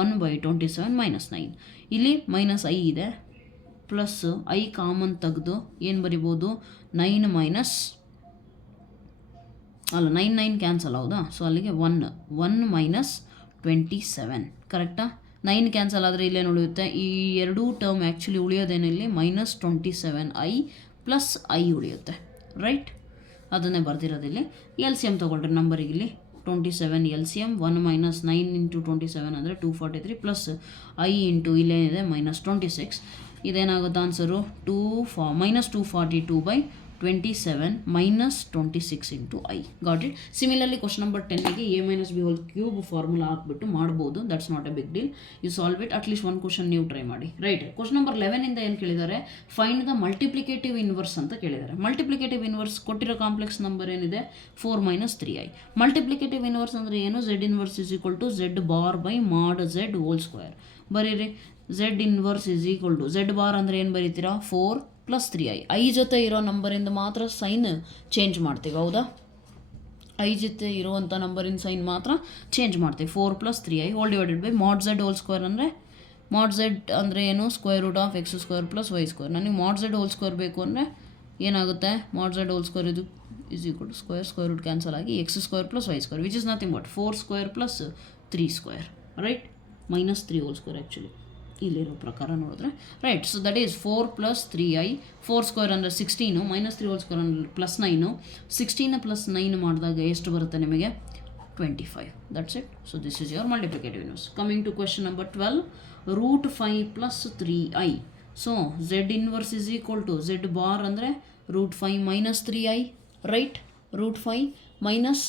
1/27 -9. ಇಲ್ಲಿ -i ಇದೆ ಪ್ಲಸ್ i ಕಾಮನ್ ತೆಗೆದು ಏನು ಬರಿಬೋದು 9 ಕ್ಯಾನ್ಸಲ್, ಹೌದಾ. ಸೊ ಅಲ್ಲಿಗೆ 1 -27 ಕರೆಕ್ಟಾ. 9 ಕ್ಯಾನ್ಸಲ್ ಆದರೆ ಇಲ್ಲೇನು ಉಳಿಯುತ್ತೆ, ಈ ಎರಡೂ ಟರ್ಮ್ ಆ್ಯಕ್ಚುಲಿ ಉಳಿಯೋದೇನಿಲ್ಲಿ -27i ಪ್ಲಸ್ i ಉಳಿಯುತ್ತೆ, ರೈಟ್. ಅದನ್ನೇ ಬರ್ದಿರೋದಿಲ್ಲಿ. ಎಲ್ ಸಿ ಎಮ್ ತೊಗೊಳ್ರಿ ನಂಬರಿಗೆ, ಇಲ್ಲಿ 27 ಎಲ್ ಸಿ ಎಮ್ 1 - 9 into 27 ಅಂದರೆ 243 ಪ್ಲಸ್ i ಇಂಟು ಇಲ್ಲೇನಿದೆ -26. ಇದೇನಾಗುತ್ತೆ answer -242/27 -26 into i. Got it? Similarly question number 10ಗೆ a minus b whole cube formula ಹಾಕ್ಬಿಟ್ಟು ಮಾಡ್ಬೋದು. That's not a big deal. You solve it. At least ಒಂದು ಕ್ವಶನ್ ನೀವು try ಮಾಡಿ, right. Question number 11 ಇಂದ ಏನು ಕೇಳಿದ್ದಾರೆ, ಫೈಂಡ್ ದ ಮಲ್ಟಿಪ್ಲಿಕೇಟಿವ್ ಇನ್ವರ್ಸ್ ಅಂತ ಕೇಳಿದ್ದಾರೆ. ಮಲ್ಟಿಪ್ಲಿಕೇಟಿವ್ ಇನ್ವರ್ಸ್ ಕೊಟ್ಟಿರೋ ಕಾಂಪ್ಲೆಕ್ಸ್ ನಂಬರ್ ಏನಿದೆ 4 - 3i. ಮಲ್ಟಿಪ್ಲಿಕೇಟಿವ್ ಇನ್ವರ್ಸ್ ಅಂದರೆ ಏನು, z inverse is equal to z bar by mod z whole square. ಬರೀರಿ z inverse is equal to z bar ಅಂದರೆ ಏನು ಬರೀತೀರಾ 4 + 3i. ಐ ಜೊತೆ ಇರೋ ನಂಬರಿಂದ ಮಾತ್ರ ಸೈನ್ ಚೇಂಜ್ ಮಾಡ್ತೀವಿ, ಹೌದಾ. ಐ ಜೊತೆ ಇರುವಂಥ ನಂಬರಿನ ಸೈನ್ ಮಾತ್ರ ಚೇಂಜ್ ಮಾಡ್ತೀವಿ. 4 + 3i hole divided by mod z whole square ಅಂದರೆ ಮಾಡ್ z ಅಂದರೆ ಏನು, √(x² + y². ನನಗೆ ಮಾಡ್ z ಹೋಲ್ ಸ್ಕ್ವೇರ್ ಬೇಕು ಅಂದರೆ ಏನಾಗುತ್ತೆ, ಮಾಡ್ z ಹೋಲ್ ಸ್ಕ್ವೇರ್ ಇದು is equal to square root cancel ಆಗಿ x² + y², which is nothing but 4² + 3², right. -3 whole square actually ಇಲ್ಲಿರೋ ಪ್ರಕಾರ ನೋಡಿದ್ರೆ, right. So that is 4 + 3i. 4² ಅಂದರೆ 16, -3 ಹೋಲ್ ಸ್ಕ್ವೇರ್ ಅಂದರೆ +9. 16 + 9 ಮಾಡಿದಾಗ ಎಷ್ಟು ಬರುತ್ತೆ ನಿಮಗೆ 25. That's it. So this is your multiplicative inverse. Coming to question number 12, √5 + 3i. So z inverse is equal to z bar ಅಂದರೆ √5 - 3i, right. √5 -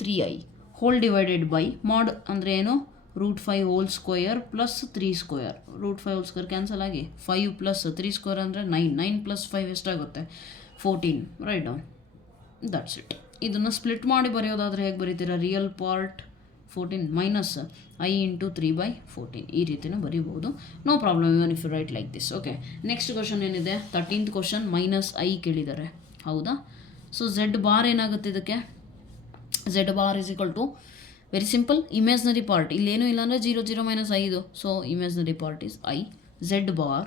3i hole divided by ಮಾಡ್ ಅಂದರೆ ಏನು, √5 whole square plus 3². √5 whole square cancel ಆಗಿ 5 + 3² ಅಂದರೆ 9 + 5 ಎಷ್ಟಾಗುತ್ತೆ 14, write down. That's it. ಇದನ್ನು split ಮಾಡಿ ಬರೆಯೋದಾದರೆ ಹೇಗೆ ಬರೀತೀರಾ, real part 14 minus i into 3/14 ಈ ರೀತಿನೂ ಬರೀಬೋದು. No problem even if you write like this. Okay, next question ಏನಿದೆ 13th ಕ್ವಶನ್ -i ಕೇಳಿದ್ದಾರೆ, ಹೌದಾ. ಸೊ z ಬಾರ್ ಏನಾಗುತ್ತೆ ಇದಕ್ಕೆ, z bar is equal to very simple, imaginary part ಇಲ್ಲೇನೂ ಇಲ್ಲ ಅಂದರೆ 0 0 - 5. So imaginary part is i. z bar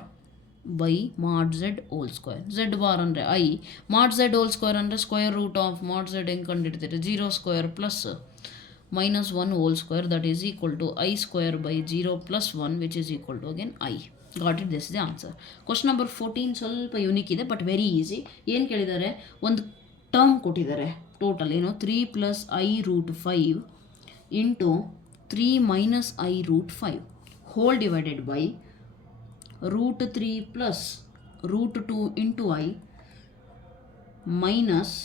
by mod z whole square. z bar ಅಂದರೆ i, mod z whole square ಅಂದರೆ √(= mod z ಹೆಂಗೆ ಕಂಡಿಡ್ತೀರಿ, 0² plus -1 whole square, that is equal to i² by 0 + 1 which is equal to again i. Got it, this the answer. Question number 14 ಸ್ವಲ್ಪ unique ಇದೆ but very easy. ಏನು ಕೇಳಿದ್ದಾರೆ, ಒಂದು term ಕೊಟ್ಟಿದ್ದಾರೆ total ಏನು 3 + i√5 into 3 - i√5 hole divided by √3 + √2 into i minus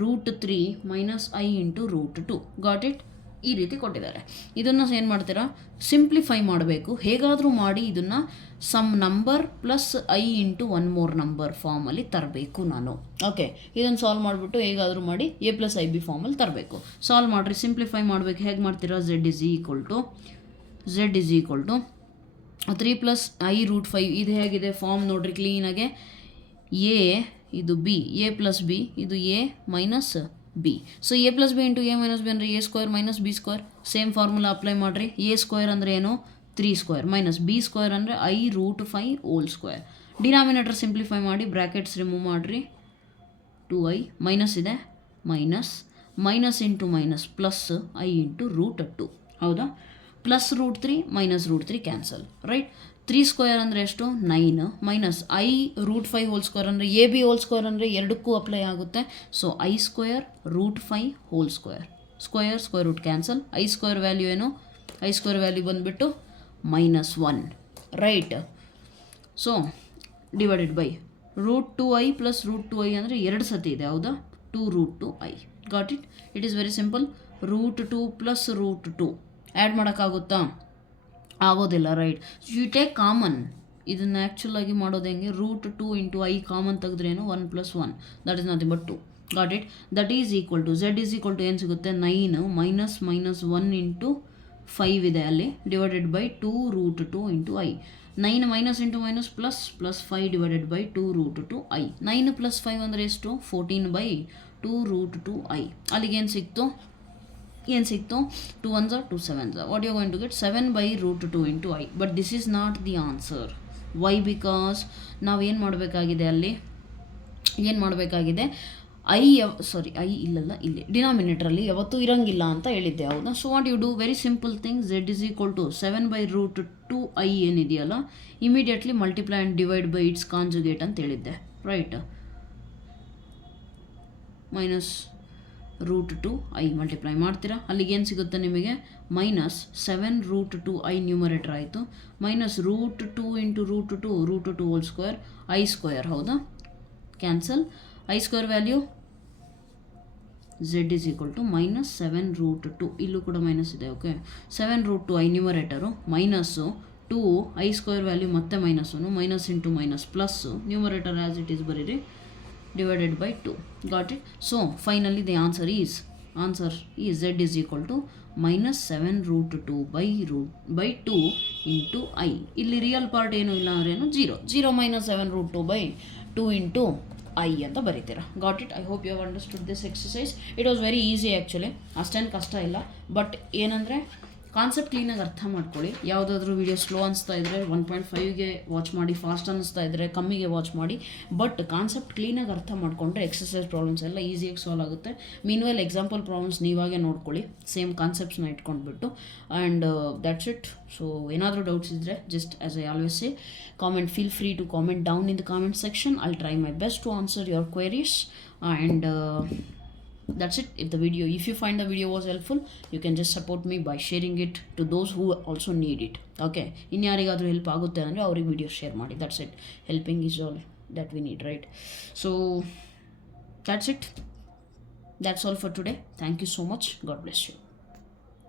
√3 - i into √2. Got it? ಈ ರೀತಿ ಕೊಟ್ಟಿದ್ದಾರೆ. ಇದನ್ನು ಏನು ಮಾಡ್ತೀರಾ, ಸಿಂಪ್ಲಿಫೈ ಮಾಡಬೇಕು. ಹೇಗಾದರೂ ಮಾಡಿ ಇದನ್ನು some number plus i into one more number ಫಾರ್ಮಲ್ಲಿ ತರಬೇಕು ನಾನು. ಓಕೆ, ಇದನ್ನು ಸಾಲ್ವ್ ಮಾಡಿಬಿಟ್ಟು ಹೇಗಾದರೂ ಮಾಡಿ a + ib ಫಾರ್ಮಲ್ಲಿ ತರಬೇಕು. ಸಾಲ್ವ್ ಮಾಡಿರಿ, ಸಿಂಪ್ಲಿಫೈ ಮಾಡಬೇಕು. ಹೇಗೆ ಮಾಡ್ತೀರಾ, z = 3 + i√5 ಇದು ಹೇಗಿದೆ ಫಾರ್ಮ್ ನೋಡ್ರಿ ಕ್ಲೀನಾಗೆ. a ಇದು b, a + b ಇದು a minus b. So a + b into a minus b ಅಂದರೆ a² - b². Same formula apply ಮಾಡಿರಿ. a² ಅಂದರೆ ಏನು, 3² ಮೈನಸ್ b² ಅಂದರೆ i√5 whole square. Denominator simplify ಮಾಡಿ, ಬ್ರ್ಯಾಕೆಟ್ಸ್ ರಿಮೂವ್ ಮಾಡಿರಿ. 2i ಮೈನಸ್ ಇದೆ, minus into minus plus i into √2. ಹೌದಾ, plus √3 minus √3 cancel, right. 3² ಅಂದರೆ ಎಷ್ಟು, 9 ಮೈನಸ್ i√5 ಹೋಲ್ ಸ್ಕ್ವೇರ್ ಅಂದರೆ ab ಹೋಲ್ ಸ್ಕ್ವೇರ್ ಅಂದರೆ ಎರಡಕ್ಕೂ ಅಪ್ಲೈ ಆಗುತ್ತೆ. So i² √5 whole square, square root cancel. i² value ಏನು, i² ವ್ಯಾಲ್ಯೂ ಬಂದುಬಿಟ್ಟು -1, right. So divided by √2i + √2i ಅಂದರೆ 2 ಸತಿ ಇದೆ, ಹೌದಾ, 2√2i. Got it? It is very simple. √2 + √2 add ಮಾಡೋಕ್ಕಾಗುತ್ತಾ, ಆಗೋದಿಲ್ಲ, ರೈಟ್. You take common. ಇದನ್ನು ಆ್ಯಕ್ಚುಲಾಗಿ ಮಾಡೋದು ಹೆಂಗೆ, √2 ಇಂಟು i ಕಾಮನ್ ತೆಗೆದ್ರೇನು 1 + 1 that is nothing but 2. Got it? That is equal to z = ಏನು ಸಿಗುತ್ತೆ, 9 - -1 ಇಂಟು 5 ಇದೆ ಅಲ್ಲಿ, divided by 2√2 into i. 9 minus into minus plus 5 divided by 2√2i. 9 + 5 ಅಂದರೆ ಎಷ್ಟು, 14/2√2i. ಅಲ್ಲಿಗೆ ಏನು ಸಿಕ್ತು, 2 1s are 2 7s are. What you are going to get, 7/√2 into i. But this is not the answer. Why? Because ನಾವು ಏನು ಮಾಡಬೇಕಾಗಿದೆ, ಅಲ್ಲಿ ಏನು ಮಾಡಬೇಕಾಗಿದೆ, i ಇಲ್ಲಲ್ಲ, ಇಲ್ಲಿ ಡಿನಾಮಿನೇಟ್ರಲ್ಲಿ ಯಾವತ್ತೂ ಇರಂಗಿಲ್ಲ ಅಂತ ಹೇಳಿದ್ದೆ, ಹೌದಾ. So what you do, very simple thing, z = 7/√2i ಏನಿದೆಯಲ್ಲ, immediately multiply and divide by it's conjugate ಅಂತ ಹೇಳಿದ್ದೆ, ರೈಟ್. ಮೈನಸ್ √2i ಮಲ್ಟಿಪ್ಲೈ ಮಾಡ್ತೀರಾ, ಅಲ್ಲಿಗೆ ಏನು ಸಿಗುತ್ತೆ ನಿಮಗೆ, -7√2i ನ್ಯೂಮರೇಟರ್ ಆಯಿತು, minus √2 into √2 whole square i², ಹೌದಾ, ಕ್ಯಾನ್ಸಲ್. i² ವ್ಯಾಲ್ಯೂ z = -7√2, ಇಲ್ಲೂ ಕೂಡ ಮೈನಸ್ ಇದೆ, okay. 7√2i ನ್ಯೂಮರೇಟರು minus 2 i² value ಮತ್ತೆ -1, minus into minus plus, numerator as it is ಬರೀರಿ, divided by 2. Got it? So finally the answer is z = -7√2 by 2 into i. ಇಲ್ಲಿ real part ಏನು ಇಲ್ಲ ಅಂದ್ರೆ ಏನು, 0 - 7√2 by 2 into i ಅಂತ ಬರೀತೀರಾ. Got it? I hope you have understood this exercise. It was very easy actually, ಅಷ್ಟೇನು ಕಷ್ಟ ಇಲ್ಲ. ಬಟ್ ಏನಂದರೆ ಕಾನ್ಸೆಪ್ಟ್ ಕ್ಲೀನಾಗಿ ಅರ್ಥ ಮಾಡ್ಕೊಳ್ಳಿ. ಯಾವುದಾದ್ರೂ ವೀಡಿಯೋ ಸ್ಲೋ ಅನಿಸ್ತಾ ಇದ್ದರೆ 1.5ಗೆ ವಾಚ್ ಮಾಡಿ, ಫಾಸ್ಟ್ ಅನ್ನಿಸ್ತಾ ಇದ್ದರೆ ಕಮ್ಮಿಗೆ ವಾಚ್ ಮಾಡಿ. ಬಟ್ ಕಾನ್ಸೆಪ್ಟ್ ಕ್ಲೀನಾಗಿ ಅರ್ಥ ಮಾಡಿಕೊಂಡ್ರೆ ಎಕ್ಸಸೈಸ್ ಪ್ರಾಬ್ಲಮ್ಸ್ ಎಲ್ಲ ಈಸಿಯಾಗಿ ಸಾಲ್ವ್ ಆಗುತ್ತೆ. ಮೀನ್ವೇಲ್ ಎಕ್ಸಾಂಪಲ್ ಪ್ರಾಬ್ಲಮ್ಸ್ ನೀವಾಗೆ ನೋಡ್ಕೊಳ್ಳಿ, ಸೇಮ್ ಕಾನ್ಸೆಪ್ಟ್ಸ್ನ ಇಟ್ಕೊಂಡ್ಬಿಟ್ಟು. And that's it. ಸೊ ಏನಾದರೂ ಡೌಟ್ಸ್ ಇದ್ದರೆ just as I always say, comment, feel free to comment down in the comment section. I'll try my best to answer your queries. And that's it. If you find the video was helpful, you can just support me by sharing it to those who also need it. Okay, ಇನ್ಯಾರಿಗಾದರೂ help ಆಗುತ್ತೆ ಅಂದರೆ ಅವ್ರಿಗೆ video share ಮಾಡಿ. That's it. Helping is all that we need, right? So that's it. That's all for today. Thank you so much. God bless you.